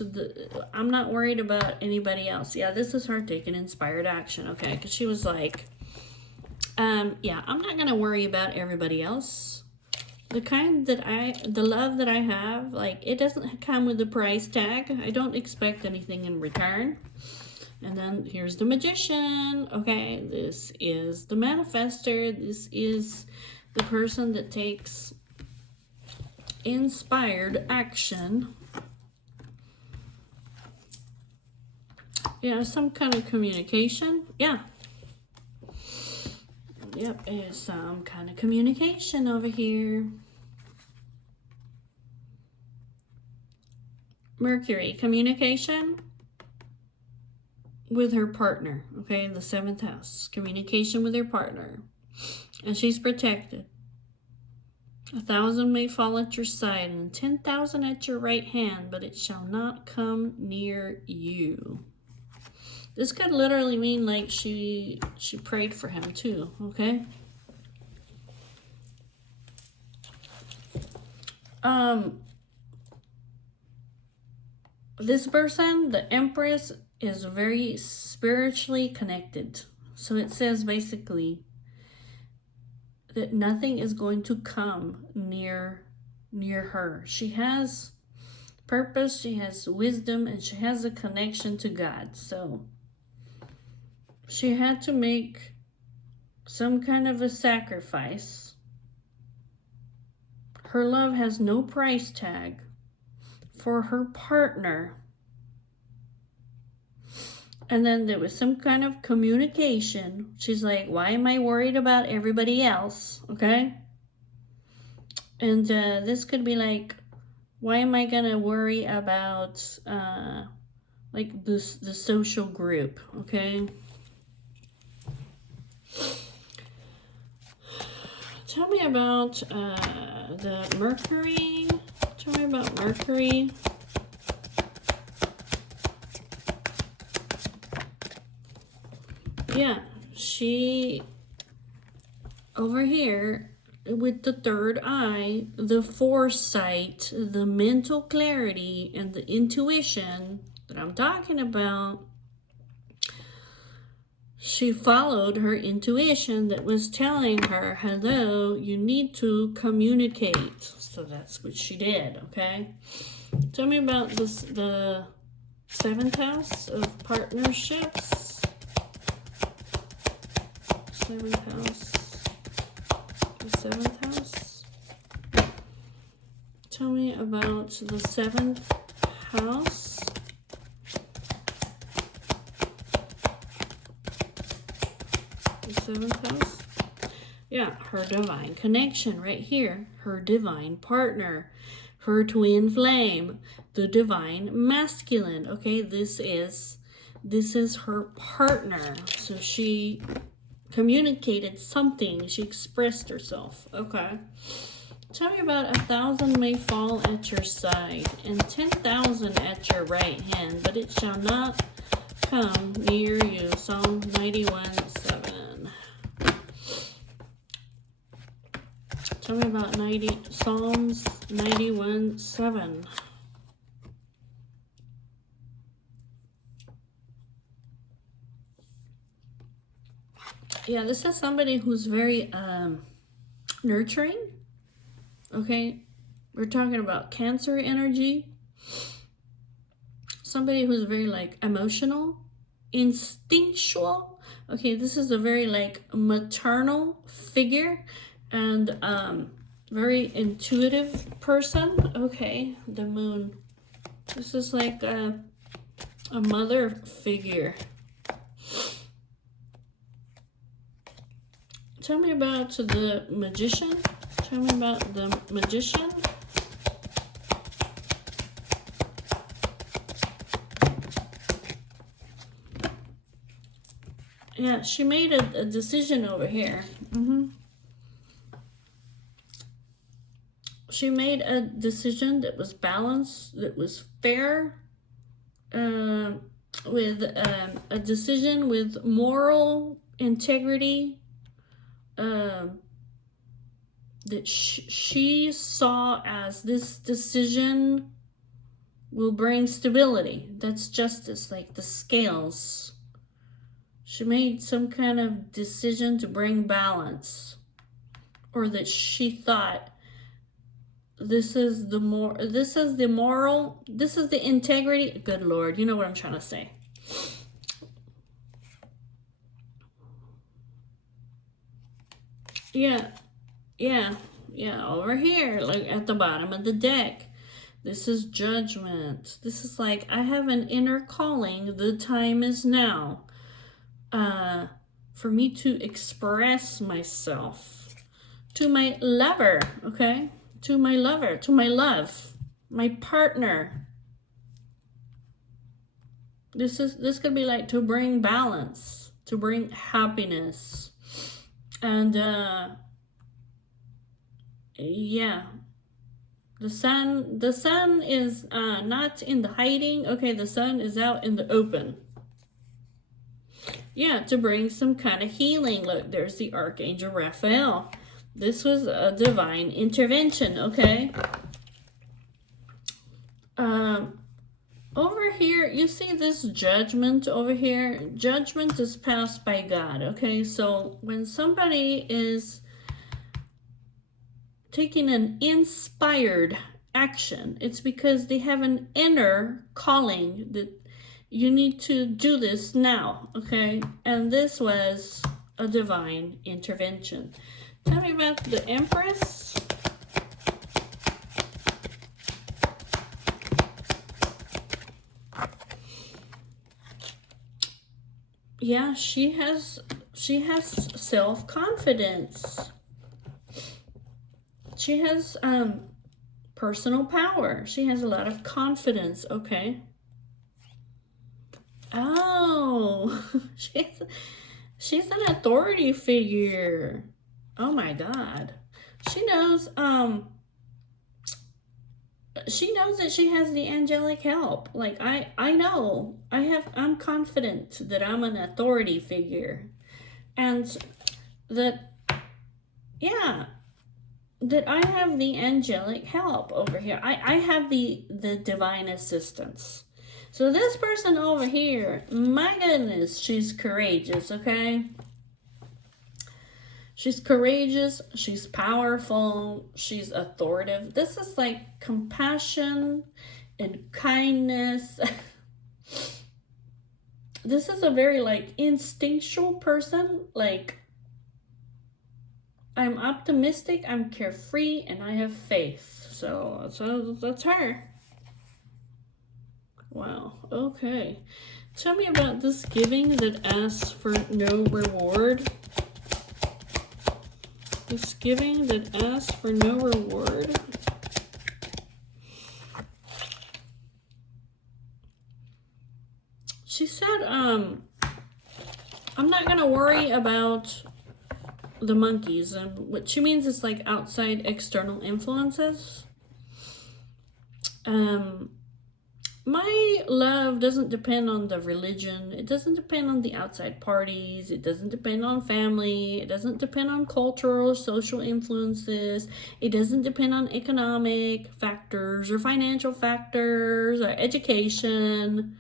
I'm not worried about anybody else. Yeah, this is her taking inspired action, okay? Because she was like, yeah, I'm not going to worry about everybody else. The love that I have, like, it doesn't come with a price tag. I don't expect anything in return. And then here's the Magician, okay? This is the manifester. This is the person that takes inspired action. Yeah, some kind of communication. Yeah. Yep, there's some kind of communication over here. Mercury, communication with her partner, okay, in the 7th house. Communication with her partner. And she's protected. 1,000 may fall at your side and 10,000 at your right hand, but it shall not come near you. This could literally mean like she prayed for him too, okay? This person, the Empress, is very spiritually connected. So it says basically that nothing is going to come near her. She has purpose, she has wisdom, and she has a connection to God. So she had to make some kind of a sacrifice. Her love has no price tag for her partner. And then there was some kind of communication. She's like, why am I worried about everybody else? Okay? And this could be like, why am I going to worry about like the social group? Okay? Tell me about the Mercury. Tell me about Mercury. Yeah, she, over here, with the 3rd eye, the foresight, the mental clarity, and the intuition that I'm talking about, she followed her intuition that was telling her, hello, you need to communicate. So that's what she did, okay? Tell me about this, the 7th house of partnerships. 7th house. The 7th house. Tell me about the 7th house. The 7th house. Yeah, her divine connection right here. Her divine partner. Her twin flame. The divine masculine. Okay, this is her partner. So she communicated something. She expressed herself. Okay. Tell me about 1,000 may fall at your side and 10,000 at your right hand, but it shall not come near you. Psalm 91:7. Tell me about Psalms 91:7. Yeah, this is somebody who's very nurturing. Okay, we're talking about Cancer energy. somebody who's very like emotional, instinctual. Okay, this is a very like maternal figure and very intuitive person. Okay, the moon. This is like a mother figure. Tell me about the magician. Tell me about the magician. Yeah, she made a decision over here. She made a decision that was balanced, that was fair, with a decision with moral integrity, that she saw as this decision will bring stability. That's justice, like the scales. She made some kind of decision to bring balance, or that she thought this is the moral, this is the integrity. Good Lord, you know what I'm trying to say. Yeah, over here, like at the bottom of the deck. This is judgment. This is like, I have an inner calling. The time is now. For me to express myself to my lover, okay? To my lover, to my love, my partner. This could be like to bring balance, to bring happiness. And yeah. The sun is not in the hiding. Okay, the sun is out in the open. Yeah, to bring some kind of healing. Look, there's the Archangel Raphael. This was a divine intervention, okay? Over here, you see this judgment over here? Judgment is passed by God, okay? So when somebody is taking an inspired action, it's because they have an inner calling that you need to do this now, okay? And this was a divine intervention. Tell me about the Empress. Yeah, she has self-confidence. She has personal power. She has a lot of confidence, okay? Oh, she's an authority figure. Oh my God. She knows that she has the angelic help. Like I know. I'm confident that I'm an authority figure. And that that I have the angelic help over here. I have the divine assistance. So this person over here, my goodness, she's courageous, okay? She's courageous, she's powerful, she's authoritative. This is like compassion and kindness. This is a very like instinctual person. Like, I'm optimistic, I'm carefree, and I have faith. So that's her. Wow, okay. Tell me about this giving that asks for no reward. This giving that asks for no reward. She said, I'm not gonna worry about the monkeys. And what she means is like outside external influences. My love doesn't depend on the religion. It doesn't depend on the outside parties. It doesn't depend on family. It doesn't depend on cultural or social influences. It doesn't depend on economic factors or financial factors or education.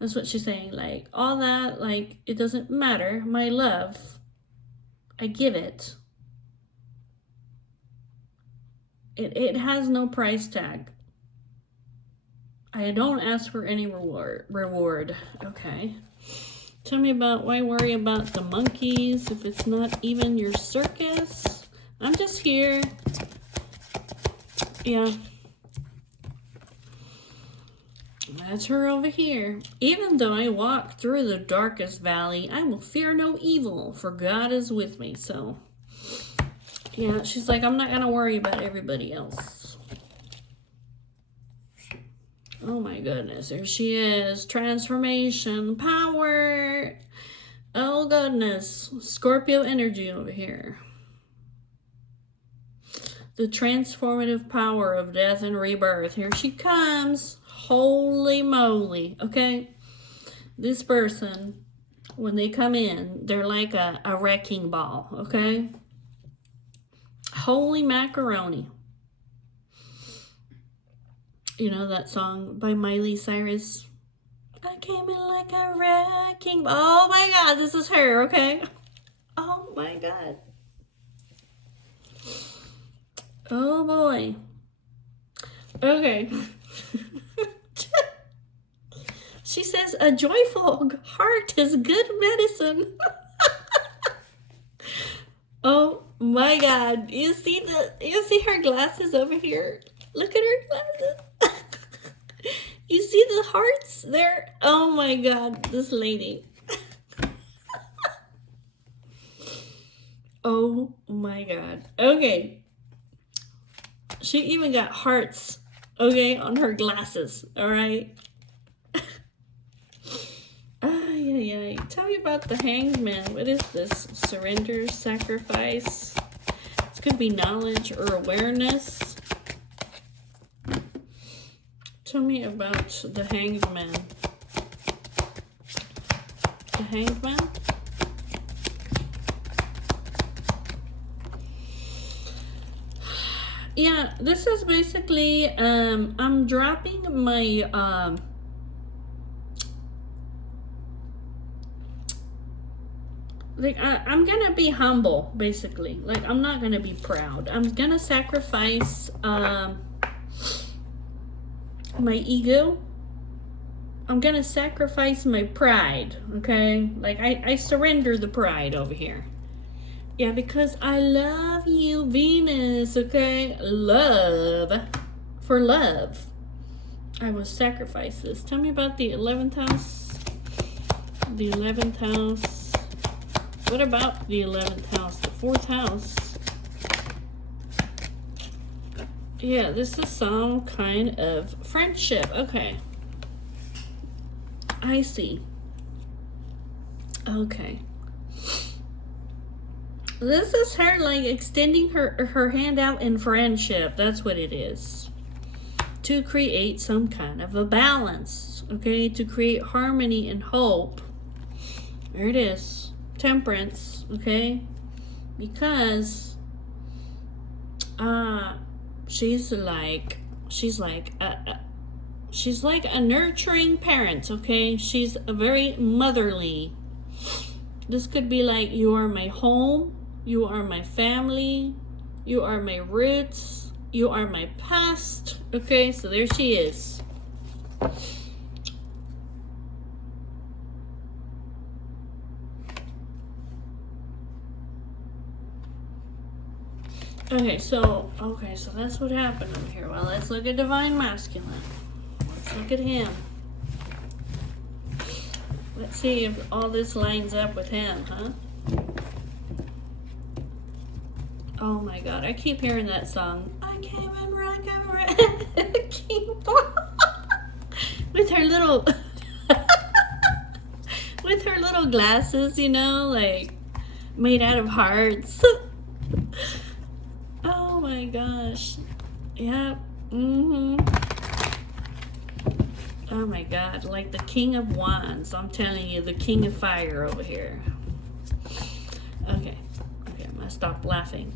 That's what she's saying. Like, all that, like, it doesn't matter. My love, I give it. It has no price tag. I don't ask for any reward. Okay. Tell me about, why worry about the monkeys if it's not even your circus? I'm just here. Yeah. That's her over here. Even though I walk through the darkest valley, I will fear no evil, for God is with me. So, yeah, she's like, I'm not going to worry about everybody else. Oh my goodness, there she is. Transformation, power. Oh goodness, Scorpio energy over here. The transformative power of death and rebirth. Here she comes. Holy moly, okay? This person, when they come in, they're like a wrecking ball, okay? Holy macaroni. You know that song by Miley Cyrus? I came in like a wrecking ball. Oh my God, this is her, okay? Oh my God. Oh boy. Okay. She says a joyful heart is good medicine. Oh my God. You see her glasses over here? Look at her glasses. You see the hearts there? Oh my God, this lady. Oh my God. Okay. She even got hearts, okay, on her glasses, all right? Ay. Tell me about the Hanged Man. What is this? Surrender, sacrifice. This could be knowledge or awareness. Tell me about the Hanged Man. The Hanged Man? Yeah, this is basically, I'm dropping my, like, I'm gonna be humble, basically. Like, I'm not gonna be proud. I'm gonna sacrifice, my ego. I'm gonna sacrifice my pride, okay? Like, I surrender the pride over here. Yeah, because I love you, Venus, okay? Love. For love. I will sacrifice this. Tell me about the 11th house. The 11th house. What about the 11th house? The 4th house. Yeah, this is some kind of friendship. Okay. I see. Okay. This is her, like, extending her hand out in friendship. That's what it is. To create some kind of a balance. Okay? To create harmony and hope. There it is. Temperance. Okay? Because she's like a nurturing parent, okay? She's a very motherly. This could be like, you are my home, you are my family, you are my roots, you are my past. Okay, so there she is. Okay, so that's what happened over here. Well, let's look at Divine Masculine. Let's look at him. Let's see if all this lines up with him, huh? Oh my God, I keep hearing that song. I came in like a wrecking ball. With her little with her little glasses, you know, like made out of hearts. Oh my gosh. Yep. Oh my God, like the King of Wands. I'm telling you, the King of Fire over here. Okay, I'm gonna stop laughing.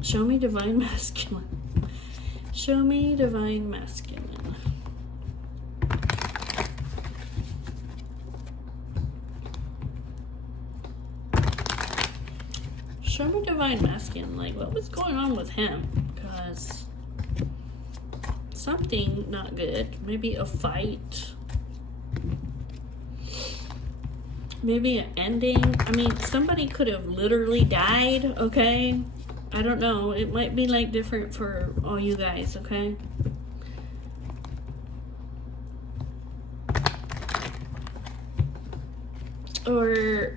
Show me Divine Masculine. Show me Divine Masculine. Show me Divine Masculine. Like, what was going on with him? Because something not good. Maybe a fight. Maybe an ending. I mean, somebody could have literally died, okay? I don't know. It might be like different for all you guys, okay? Or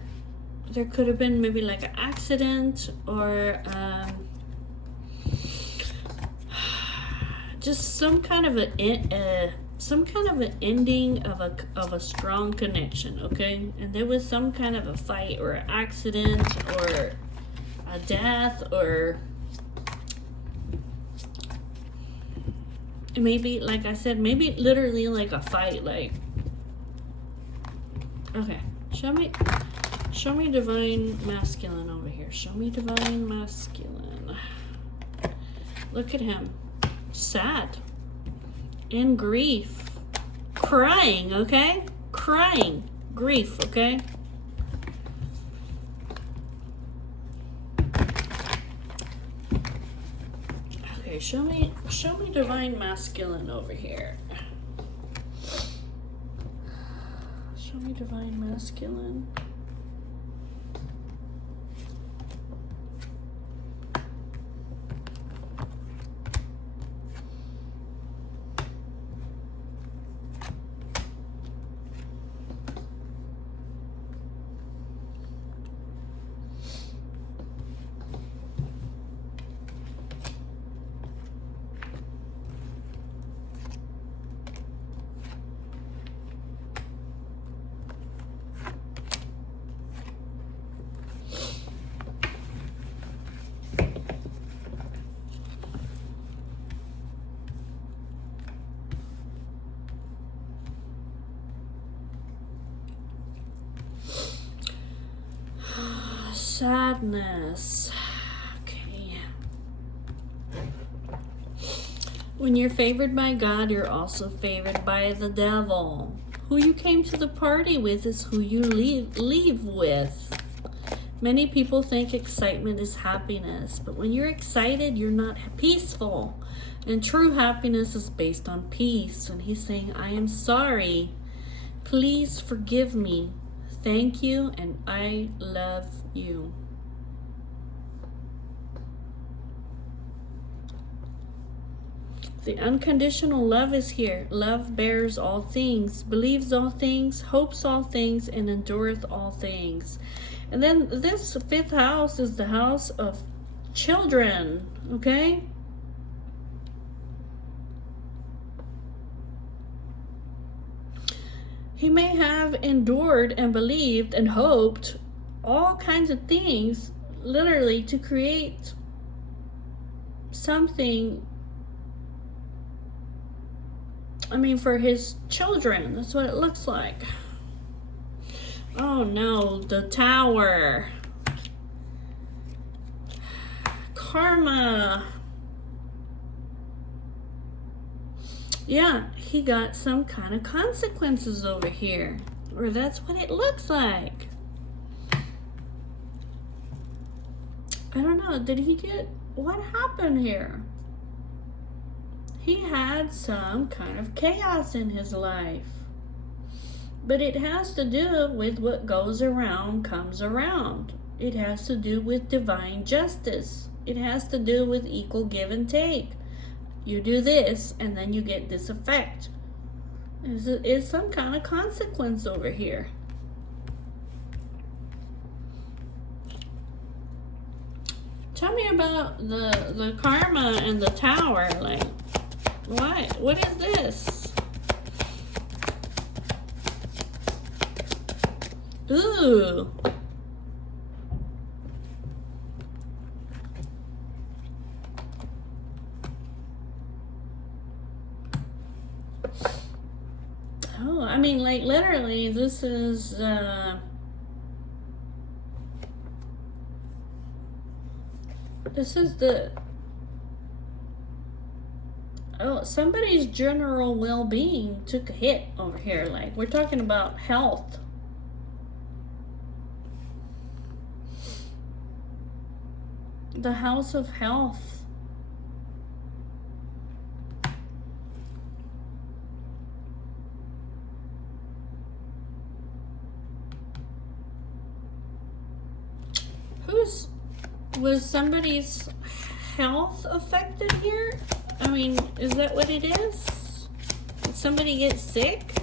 there could have been maybe like an accident, or just some kind of an ending of a strong connection, okay? And there was some kind of a fight or an accident or a death, or maybe, like I said, maybe literally like a fight. Like, okay, show me divine masculine over here. Show me divine masculine. Look at him, sad, in grief, crying, okay? Crying, grief, okay? Okay, show me divine masculine over here. Show me divine masculine. Sadness. Okay. When you're favored by God, you're also favored by the devil. Who you came to the party with is who you leave with. Many people think excitement is happiness, but when you're excited, you're not peaceful. And true happiness is based on peace. And he's saying, I am sorry. Please forgive me. Thank you, and I love you. The unconditional love is here. Love bears all things, believes all things, hopes all things, and endureth all things. And then this fifth house is the house of children, okay? He may have endured and believed and hoped all kinds of things, literally, to create something, I mean, for his children. That's what it looks like. Oh no, the Tower. Karma. Yeah, he got some kind of consequences over here. Or that's what it looks like. I don't know. Did he get... What happened here? He had some kind of chaos in his life. But it has to do with what goes around comes around. It has to do with divine justice. It has to do with equal give and take. You do this, and then you get this effect. It's some kind of consequence over here. Tell me about the karma and the Tower. Like, what is this? Ooh. Oh, I mean, like, literally, this is, somebody's general well-being took a hit over here. Like, we're talking about health. The house of health. was somebody's health affected here? I mean, is that what it is? Did somebody get sick?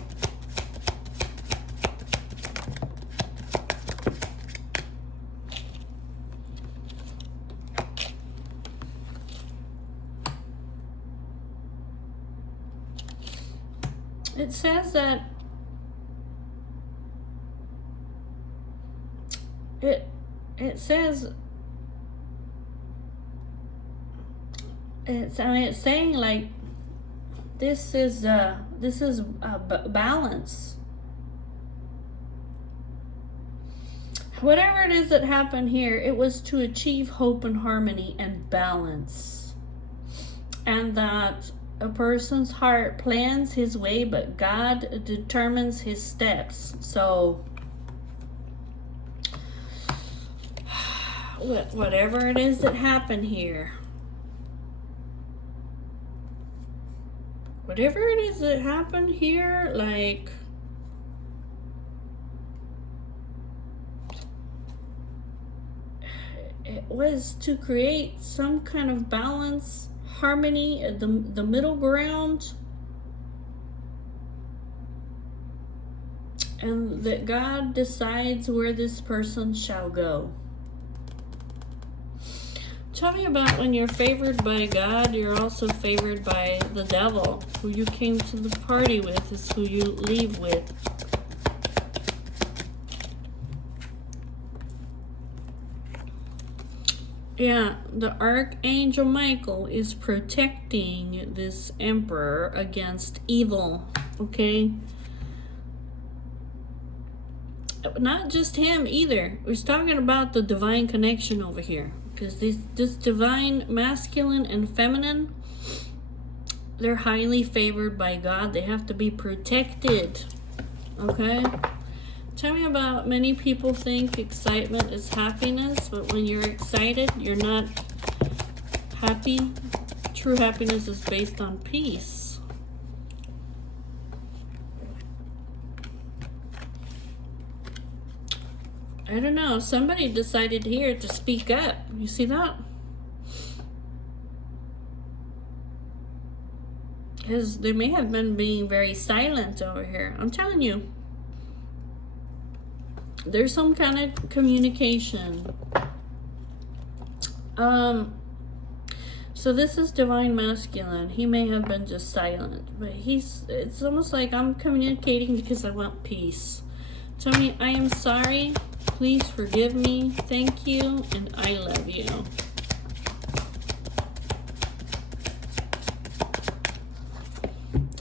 It says that it says it's saying like this is balance. Whatever it is that happened here, it was to achieve hope and harmony and balance, and that a person's heart plans his way, but God determines his steps. So whatever it is that happened here, like it was to create some kind of balance, harmony, the middle ground, and that God decides where this person shall go. Tell me about when you're favored by God, you're also favored by the devil. Who you came to the party with is who you leave with. Yeah, the Archangel Michael is protecting this emperor against evil, okay? Not just him either. We're talking about the divine connection over here. Because this divine masculine and feminine, they're highly favored by God. They have to be protected, okay? Tell me about, many people think excitement is happiness, but when you're excited, you're not happy. True happiness is based on peace. I don't know. Somebody decided here to speak up. You see that? Because they may have been being very silent over here. I'm telling you. There's some kind of communication. So this is divine masculine. He may have been just silent, but it's almost like I'm communicating because I want peace. Tell me, I am sorry. Please forgive me. Thank you. And I love you.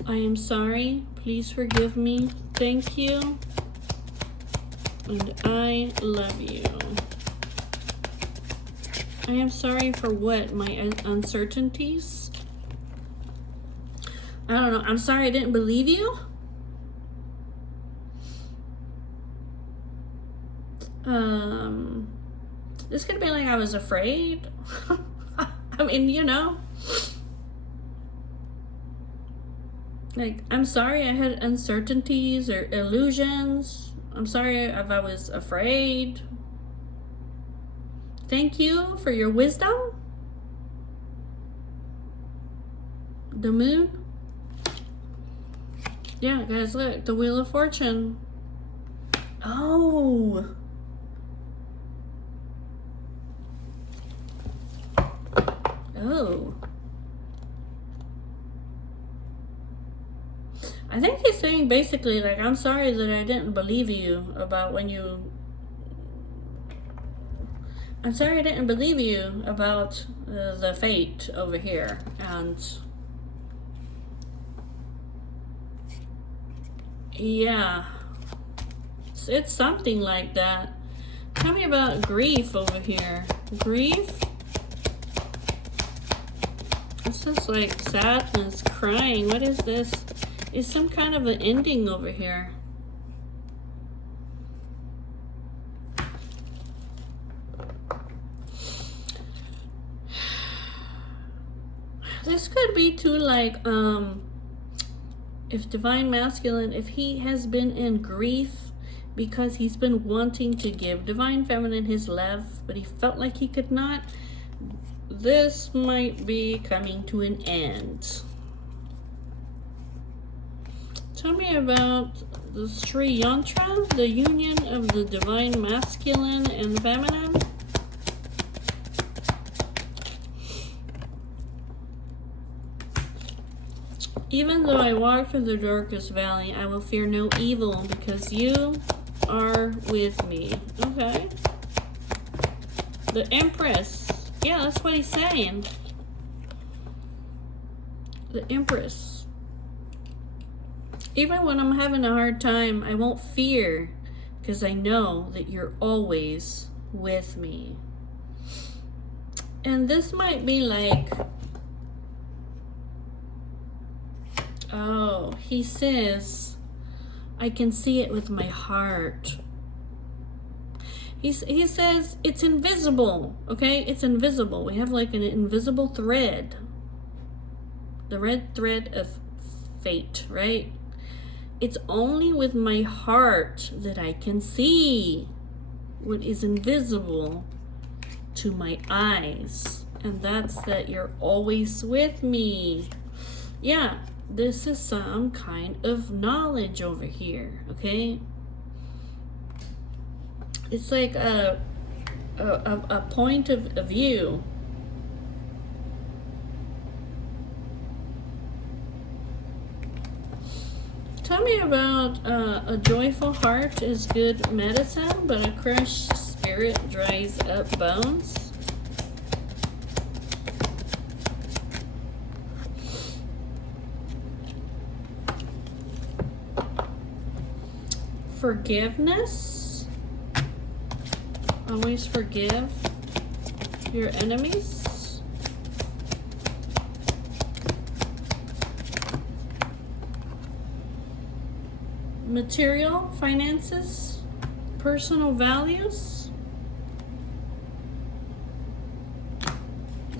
I am sorry. Please forgive me. Thank you. And I love you. I am sorry for what? My uncertainties? I don't know. I'm sorry I didn't believe you. This could be like I was afraid. I mean, you know. Like, I'm sorry I had uncertainties or illusions. I'm sorry if I was afraid. Thank you for your wisdom. The moon. Yeah, guys, look. The Wheel of Fortune. Oh. Oh. I think he's saying basically, like, I'm sorry that I didn't believe you about when you... I'm sorry I didn't believe you about the fate over here. And... yeah. It's something like that. Tell me about grief over here. Grief? This is like sadness, crying. What is this? It's some kind of an ending over here. This could be too, like, if divine masculine, if he has been in grief because he's been wanting to give Divine Feminine his love, but he felt like he could not. This might be coming to an end. Tell me about the Sri Yantra, the union of the Divine Masculine and Feminine. Even though I walk through the darkest valley, I will fear no evil because you are with me. Okay. The Empress. Yeah, that's what he's saying. The Empress. Even when I'm having a hard time, I won't fear because I know that you're always with me. And this might be like, oh, he says, I can see it with my heart. He says it's invisible, okay? It's invisible. We have like an invisible thread. The red thread of fate, right? It's only with my heart that I can see what is invisible to my eyes. And that's that you're always with me. Yeah, this is some kind of knowledge over here, okay? It's like a point of view. Tell me about a joyful heart is good medicine, but a crushed spirit dries up bones. Forgiveness. Always forgive your enemies. Material, finances, personal values.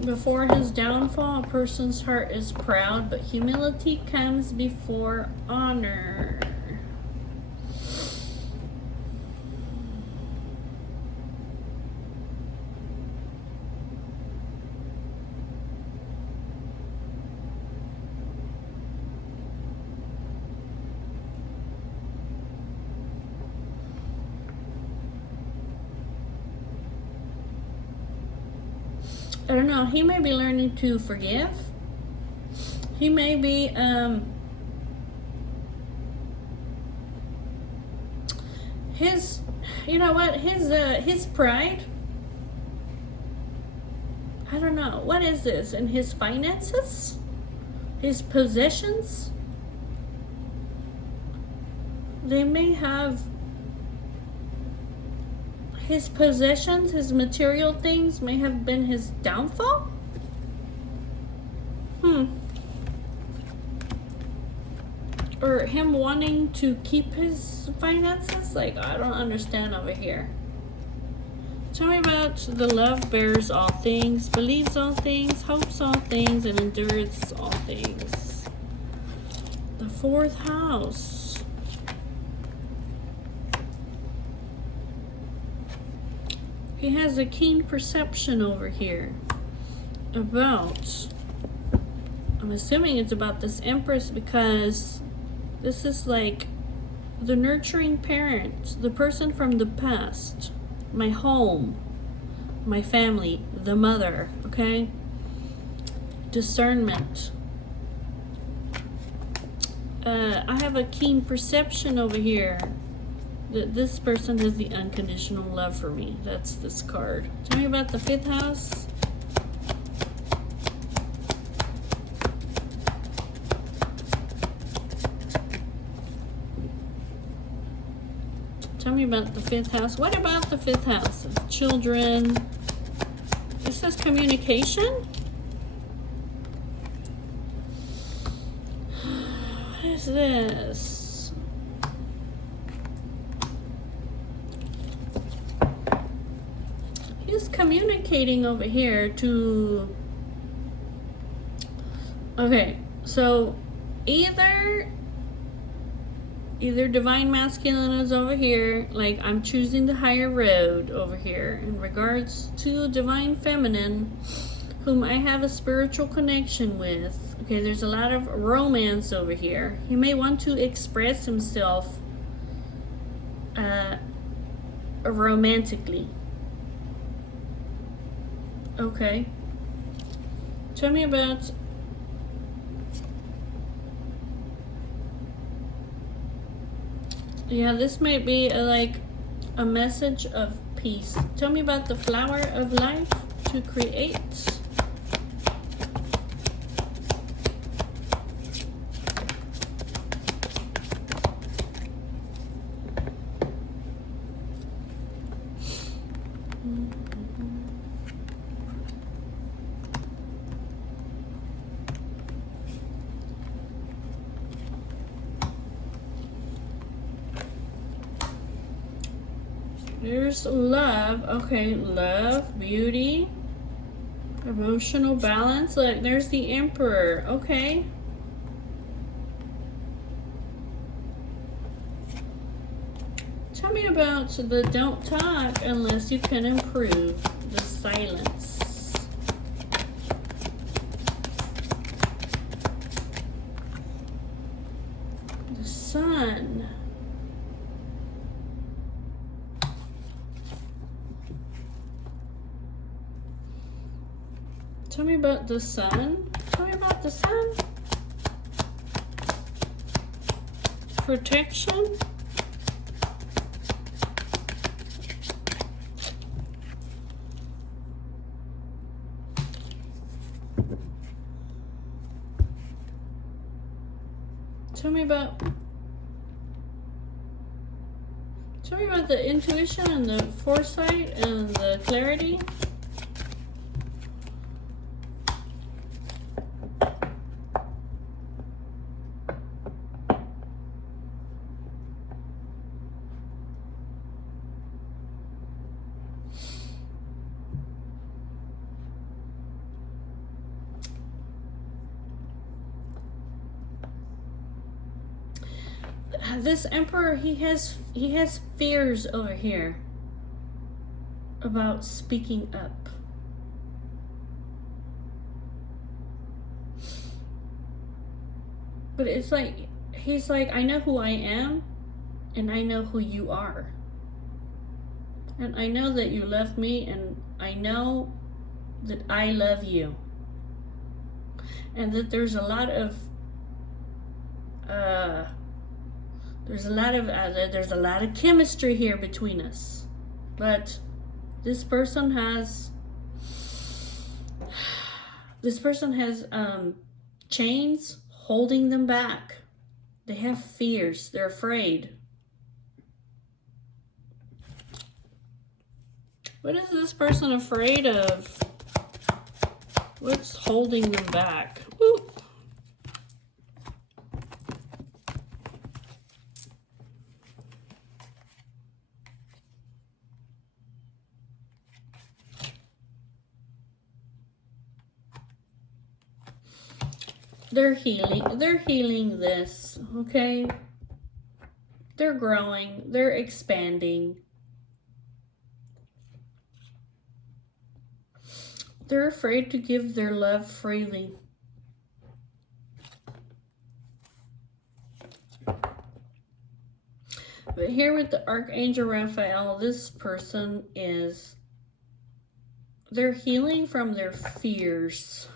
Before his downfall, a person's heart is proud, but humility comes before honor. I don't know, he may be learning to forgive. He may be, you know what, his pride, I don't know, what is this? And his finances? His possessions? They may have his possessions, his material things may have been his downfall? Or him wanting to keep his finances? Like, I don't understand over here. Tell me about the love bears all things, believes all things, hopes all things, and endures all things. The fourth house. He has a keen perception over here about, I'm assuming it's about this Empress, because this is like the nurturing parent, the person from the past, my home, my family, the mother, okay? Discernment. I have a keen perception over here that this person has the unconditional love for me. That's this card. Tell me about the fifth house. Tell me about the fifth house. What about the fifth house? Children. It says communication. What is this? He's communicating over here to, okay, so either Either divine masculine is over here, like I'm choosing the higher road over here in regards to divine feminine, whom I have a spiritual connection with. Okay, there's a lot of romance over here. He may want to express himself romantically. Okay. Tell me about... Yeah, this might be like a message of peace. Tell me about the flower of life to create. There's love. Okay, love, beauty, emotional balance. Look, there's the Emperor. Okay. Tell me about the don't talk unless you can improve. The silence. The Sun. Tell me about the Sun. Tell me about the Sun. Protection. Tell me about the intuition and the foresight and the clarity. This Emperor, he has fears over here about speaking up. But it's like, he's like, I know who I am and I know who you are. And I know that you love me and I know that I love you. And that there's a lot of there's a lot of chemistry here between us, but this person has chains holding them back. They have fears. They're afraid. What is this person afraid of? What's holding them back? Ooh. They're healing this, okay? They're growing, they're expanding. They're afraid to give their love freely. But here with the Archangel Raphael, this person they're healing from their fears.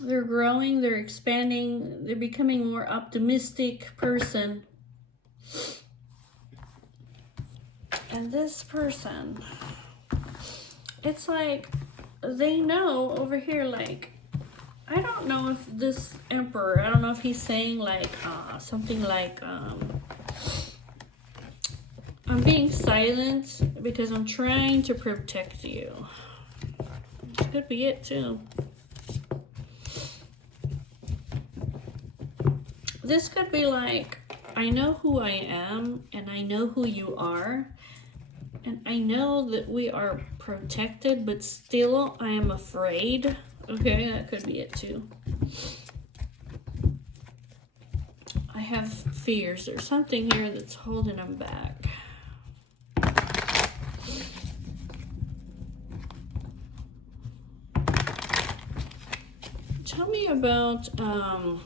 They're growing, they're expanding, they're becoming a more optimistic person. And this person, it's like they know over here, like, I don't know if this Emperor, I don't know if he's saying like something like I'm being silent because I'm trying to protect you. This could be it too. This could be like, I know who I am and I know who you are. And I know that we are protected, but still I am afraid. Okay, that could be it too. I have fears. There's something here that's holding them back. Tell me about the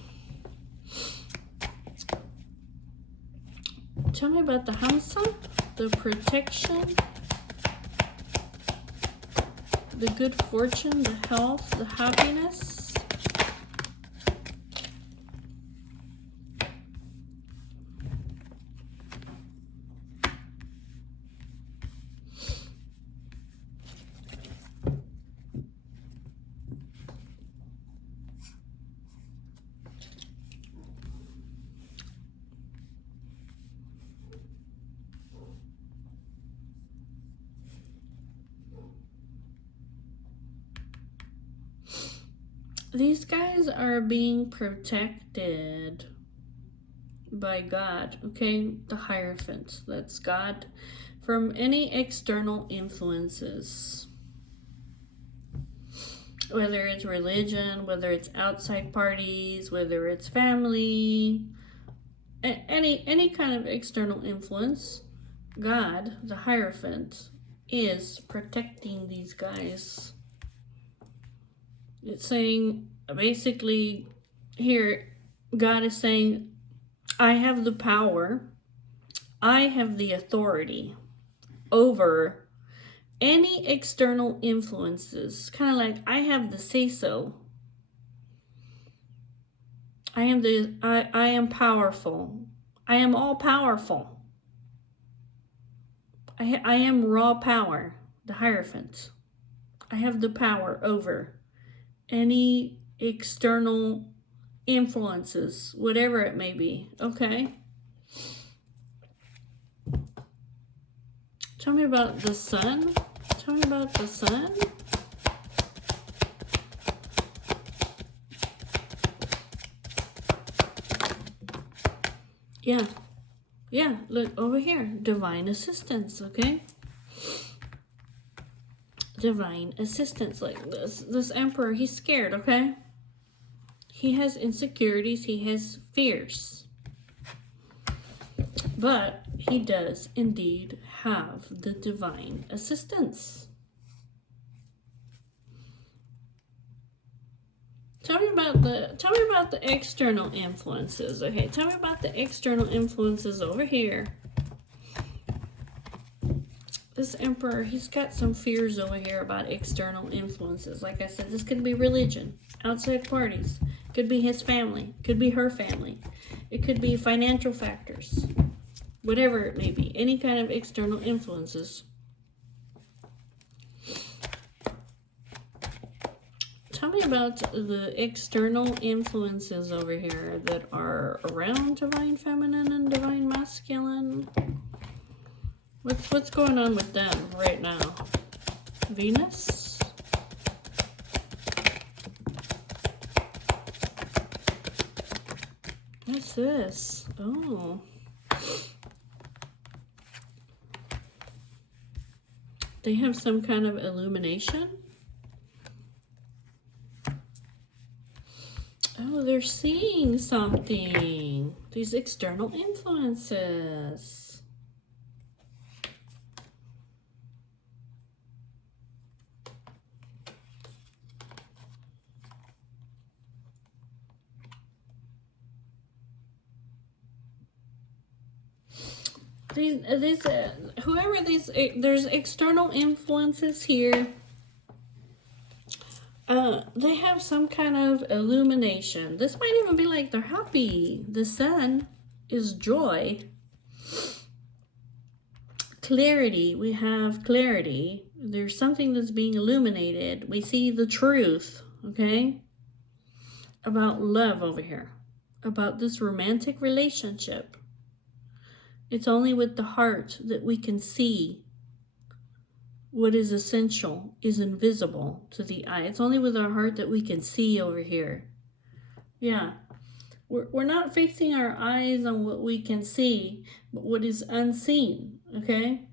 Hamsa, the protection, the good fortune, the health, the happiness. These guys are being protected by God, okay? The Hierophant, that's God, from any external influences. Whether it's religion, whether it's outside parties, whether it's family, any kind of external influence, God, the Hierophant, is protecting these guys. It's saying, basically, here, God is saying, I have the power, I have the authority over any external influences. Kind of like, I have the say-so. I am powerful. I am all powerful. I am raw power, the Hierophant. I have the power over any external influences, whatever it may be, okay? Tell me about the sun. Tell me about the sun. Yeah, look over here. Divine assistance, okay? Divine assistance. Like this emperor, he's scared, okay? He has insecurities, he has fears. But he does indeed have the divine assistance. Tell me about the external influences. Okay, tell me about the external influences over here. This emperor, he's got some fears over here about external influences. Like I said, this could be religion, outside parties, could be his family, could be her family. It could be financial factors, whatever it may be, any kind of external influences. Tell me about the external influences over here that are around Divine Feminine and Divine Masculine. What's going on with them right now? Venus? What's this? Oh. They have some kind of illumination? Oh, they're seeing something. These external influences. There's external influences here. They have some kind of illumination. This might even be like they're happy. The sun is joy. Clarity. We have clarity. There's something that's being illuminated. We see the truth, okay? About love over here. About this romantic relationship. It's only with the heart that we can see what is essential, is invisible to the eye. It's only with our heart that we can see over here. Yeah. We're not fixing our eyes on what we can see, but what is unseen, okay?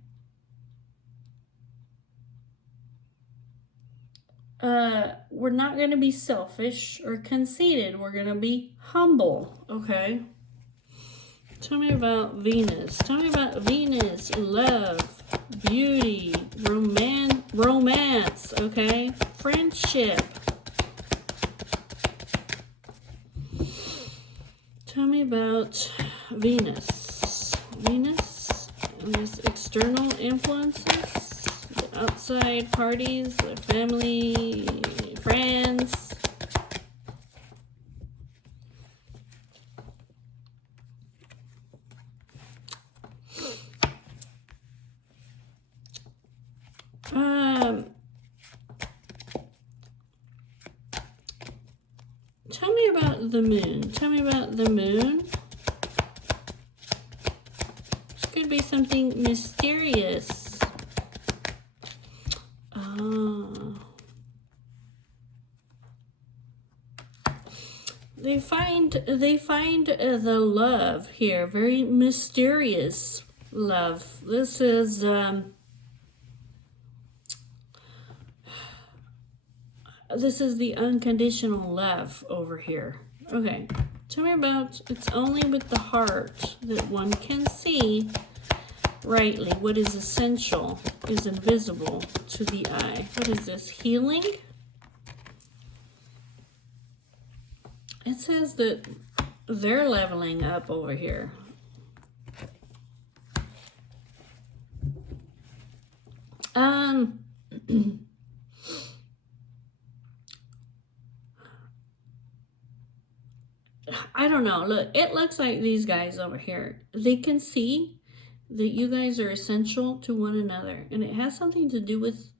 We're not going to be selfish or conceited. We're going to be humble, okay? Tell me about Venus. Tell me about Venus. Love, beauty, romance, okay? Friendship. Tell me about Venus. Venus and these external influences, the outside parties, the family, friends. Tell me about the moon. Tell me about the moon. This could be something mysterious. They find the love here, very mysterious love. This is the unconditional love over here. Okay, tell me about, it's only with the heart that one can see rightly. What is essential is invisible to the eye. What is this? Healing? It says that they're leveling up over here. I don't know. Look, it looks like these guys over here, they can see that you guys are essential to one another. And it has something to do with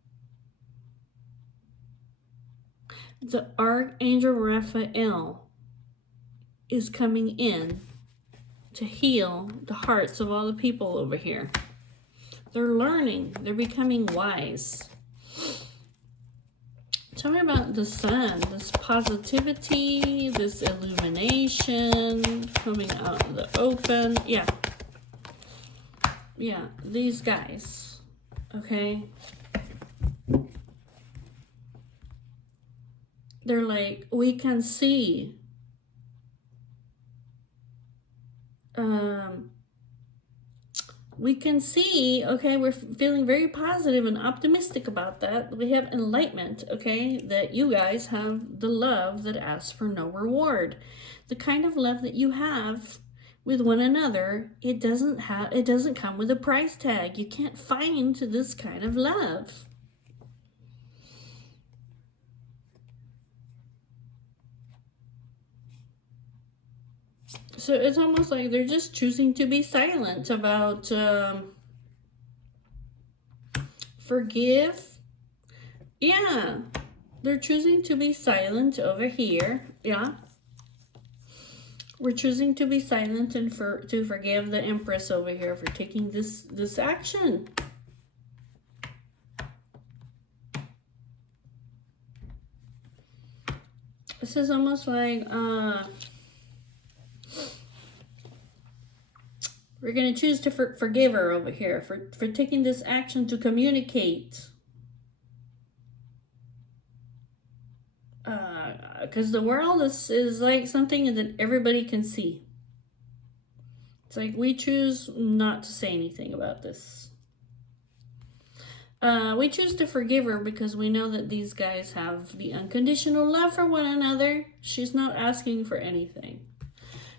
the Archangel Raphael is coming in to heal the hearts of all the people over here. They're learning. They're becoming wise. Tell me about the sun, this positivity, this illumination, coming out of the open. Yeah, these guys, okay? They're like, we can see. We can see, okay, we're feeling very positive and optimistic about that. We have enlightenment, okay, that you guys have the love that asks for no reward. The kind of love that you have with one another, it doesn't come with a price tag. You can't find this kind of love. So it's almost like they're just choosing to be silent about forgive. Yeah, they're choosing to be silent over here. Yeah, we're choosing to be silent and to forgive the Empress over here for taking this action. This is almost like we're going to choose to forgive her over here for taking this action to communicate. Because the world is like something that everybody can see. It's like we choose not to say anything about this. We choose to forgive her because we know that these guys have the unconditional love for one another. She's not asking for anything.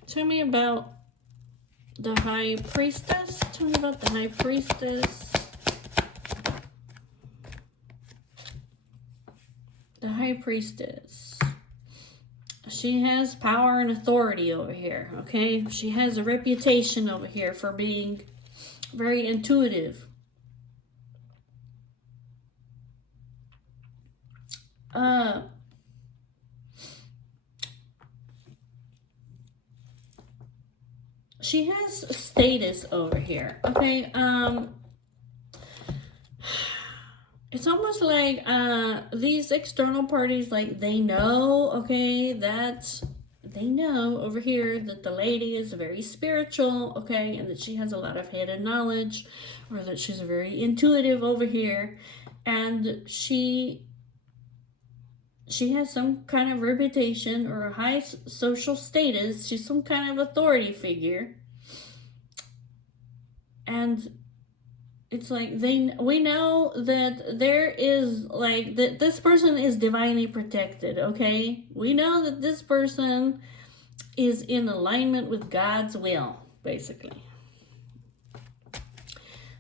Tell me about the High Priestess. Tell me about the High Priestess. The High Priestess. She has power and authority over here, okay? She has a reputation over here for being very intuitive. She has status over here, okay? It's almost like these external parties, like they know, okay, that they know over here that the lady is very spiritual, okay, and that she has a lot of hidden knowledge, or that she's very intuitive over here, and she has some kind of reputation or a high social status. She's some kind of authority figure. And it's like we know that there is like that this person is divinely protected, okay? We know that this person is in alignment with God's will, basically.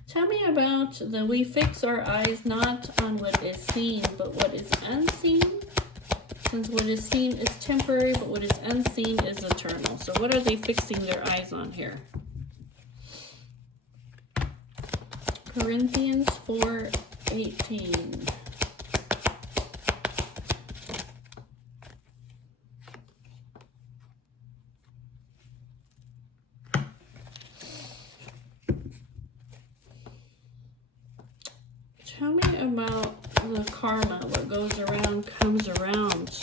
Tell me about the we fix our eyes not on what is seen, but what is unseen. Since what is seen is temporary, but what is unseen is eternal. So what are they fixing their eyes on here? Corinthians 4:18. Tell me about the karma. What goes around comes around.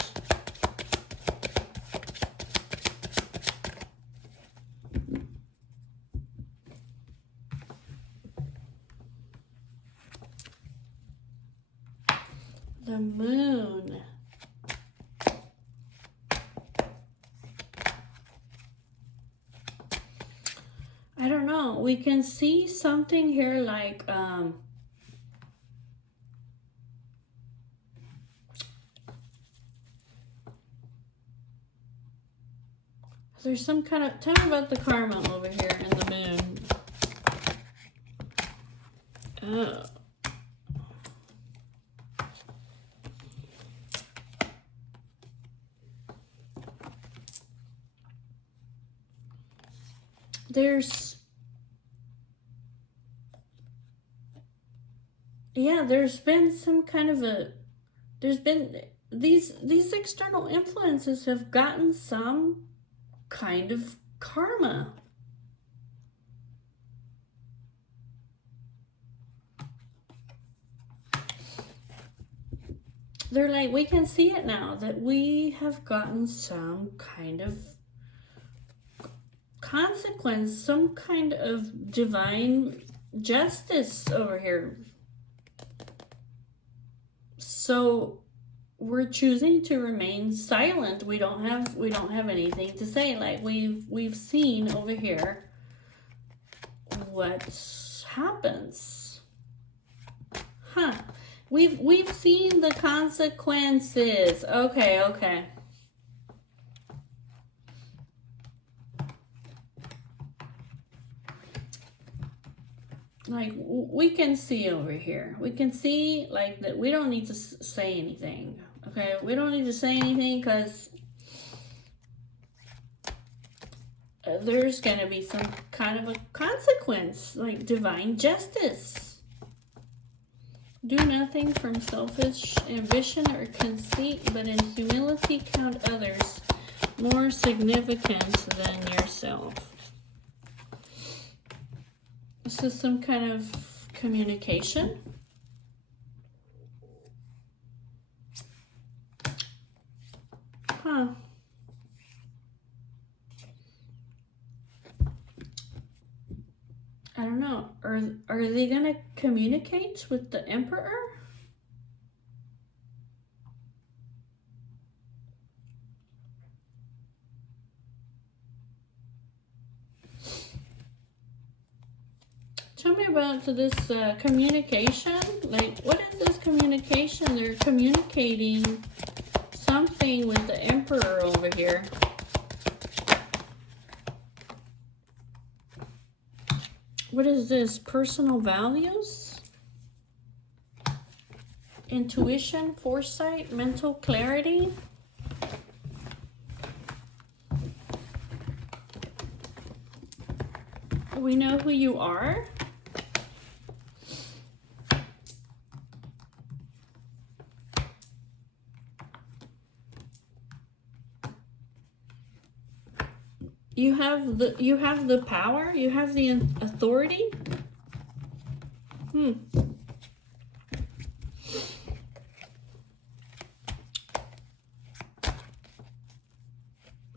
The moon. I don't know. We can see something here like there's some kind of, tell me about the karma over here in the moon. Oh. There's been some kind of these external influences have gotten some kind of karma. They're like, we can see it now that we have gotten some kind of consequence, some kind of divine justice over here. So we're choosing to remain silent. We don't have anything to say. Like we've seen over here what happens. Huh. We've seen the consequences. Okay. Like we can see over here. We can see like that we don't need to say anything. Okay, we don't need to say anything because there's going to be some kind of a consequence, like divine justice. Do nothing from selfish ambition or conceit, but in humility count others more significant than yourself. This is some kind of communication. Huh. I don't know. Are they gonna communicate with the emperor? Tell me about this communication. Like, what is this communication? They're communicating something with the emperor over here. What is this? Personal values? Intuition, foresight, mental clarity? We know who you are. You have the power, you have the authority.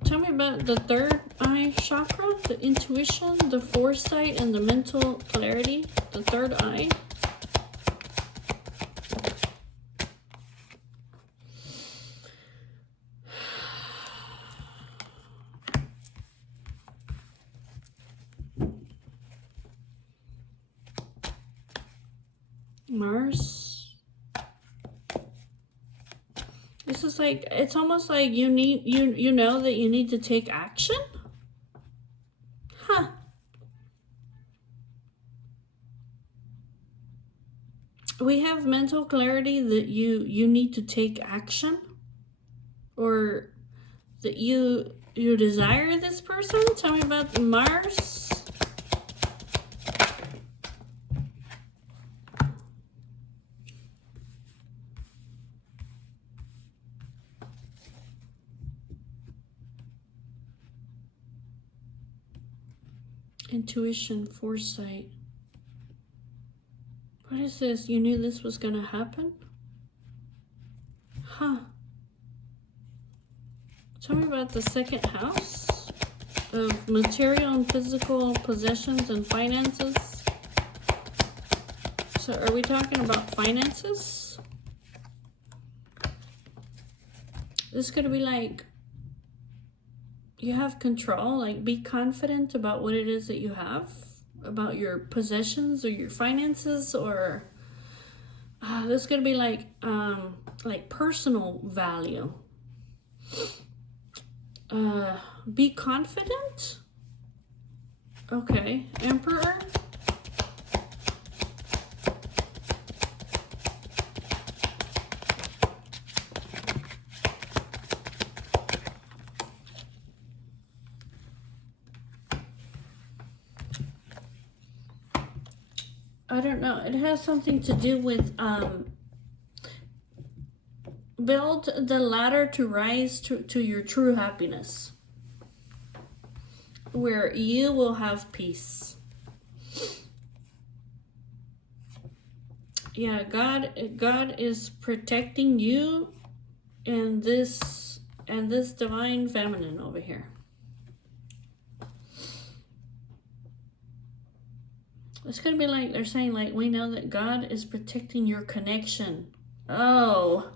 Tell me about the third eye chakra, the intuition, the foresight, and the mental clarity. The third eye. Mars. This is like, it's almost like you know that you need to take action. Huh. We have mental clarity that you need to take action, or that you desire this person. Tell me about the Mars. Intuition, foresight. What is this? You knew this was going to happen? Huh. Tell me about the second house of material and physical possessions and finances. So are we talking about finances? This is going to be like, you have control, like be confident about what it is that you have, about your possessions or your finances, or this is going to be like personal value. Be confident. Okay, Emperor. I don't know. It has something to do with build the ladder to rise to your true happiness, where you will have peace. Yeah, God is protecting you and this divine feminine over here. It's going to be like, they're saying, like, we know that God is protecting your connection. Oh.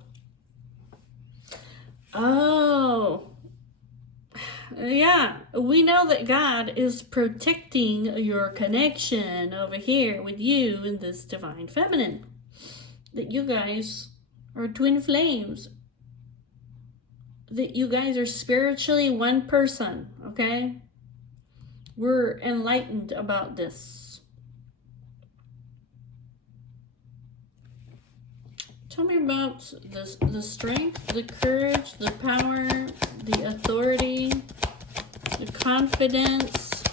Yeah, we know that God is protecting your connection over here with you in this divine feminine. That you guys are twin flames. That you guys are spiritually one person, okay? We're enlightened about this. Tell me about the strength, the courage, the power, the authority, the confidence.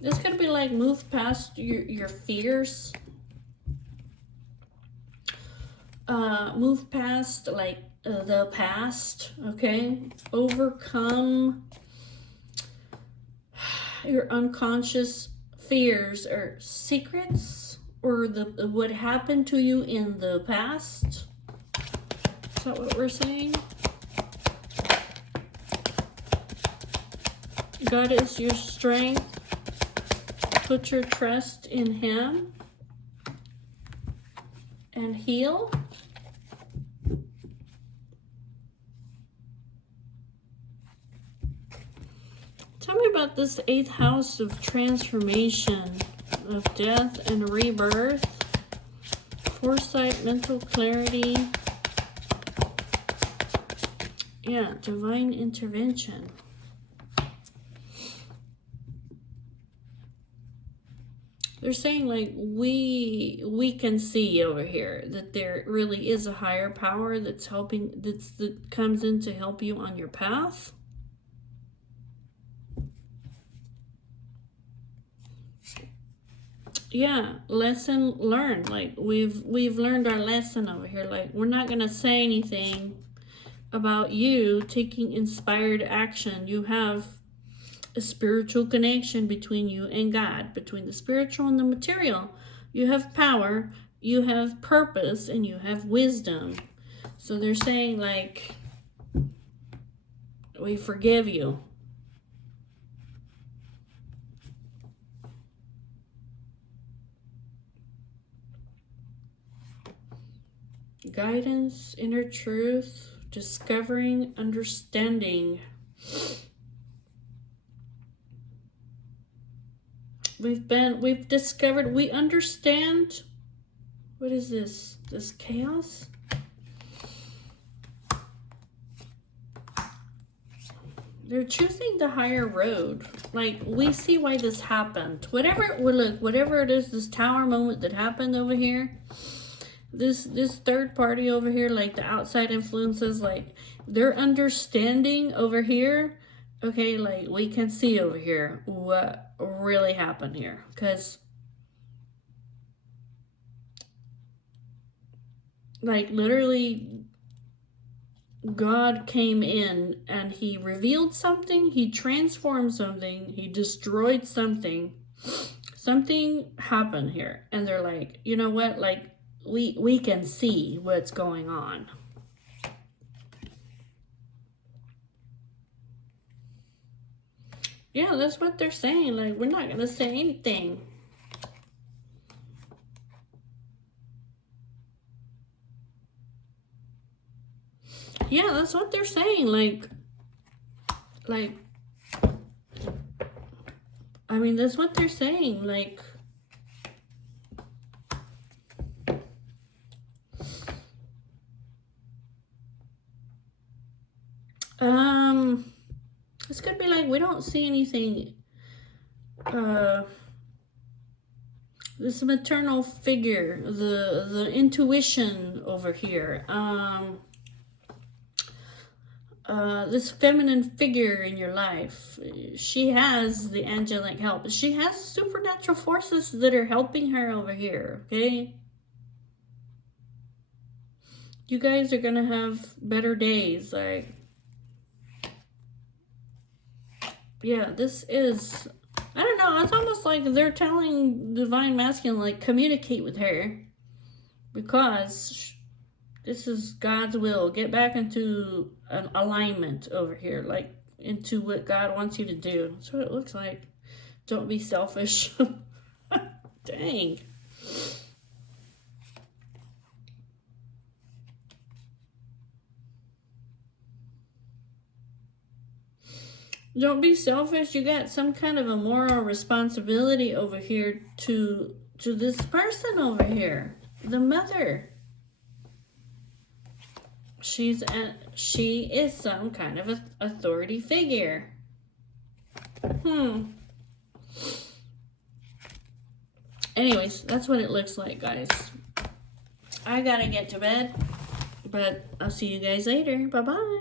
This could be like move past your fears. Move past like the past, okay? Overcome your unconscious fears or secrets, or what happened to you in the past. Is that what we're saying? God is your strength. Put your trust in Him and heal. Tell me about this 8th house of transformation, of death and rebirth, foresight, mental clarity. Yeah, divine intervention. They're saying like we can see over here that there really is a higher power that's helping, that comes in to help you on your path. Yeah, lesson learned. Like we've learned our lesson over here. Like we're not gonna say anything about you taking inspired action. You have a spiritual connection between you and God, between the spiritual and the material. You have power, you have purpose, and you have wisdom. So they're saying like, we forgive you. Guidance, inner truth, discovering, understanding. We've discovered, we understand. What is this? This chaos? They're choosing the higher road. Like, we see why this happened. Whatever it is, this tower moment that happened over here, this third party over here, like the outside influences, like they're understanding over here. Okay, like we can see over here what really happened here, because like literally God came in and he revealed something, he transformed something, he destroyed something. Something happened here. And they're like, you know what? Like, we can see what's going on. Yeah, that's what they're saying. Like, we're not going to say anything. Yeah, that's what they're saying. Like, I mean, that's what they're saying. Like, this could be like, we don't see anything, this maternal figure, the intuition over here, this feminine figure in your life, she has the angelic help. She has supernatural forces that are helping her over here, okay? You guys are gonna have better days, like, yeah, this is, I don't know, it's almost like they're telling Divine Masculine, like, communicate with her, because this is God's will. Get back into an alignment over here, like into what God wants you to do. That's what it looks like. Don't be selfish. Dang. Don't be selfish. You got some kind of a moral responsibility over here to this person over here, the mother. She is some kind of a authority figure. Anyways, that's what it looks like, guys. I gotta get to bed, but I'll see you guys later. Bye-bye.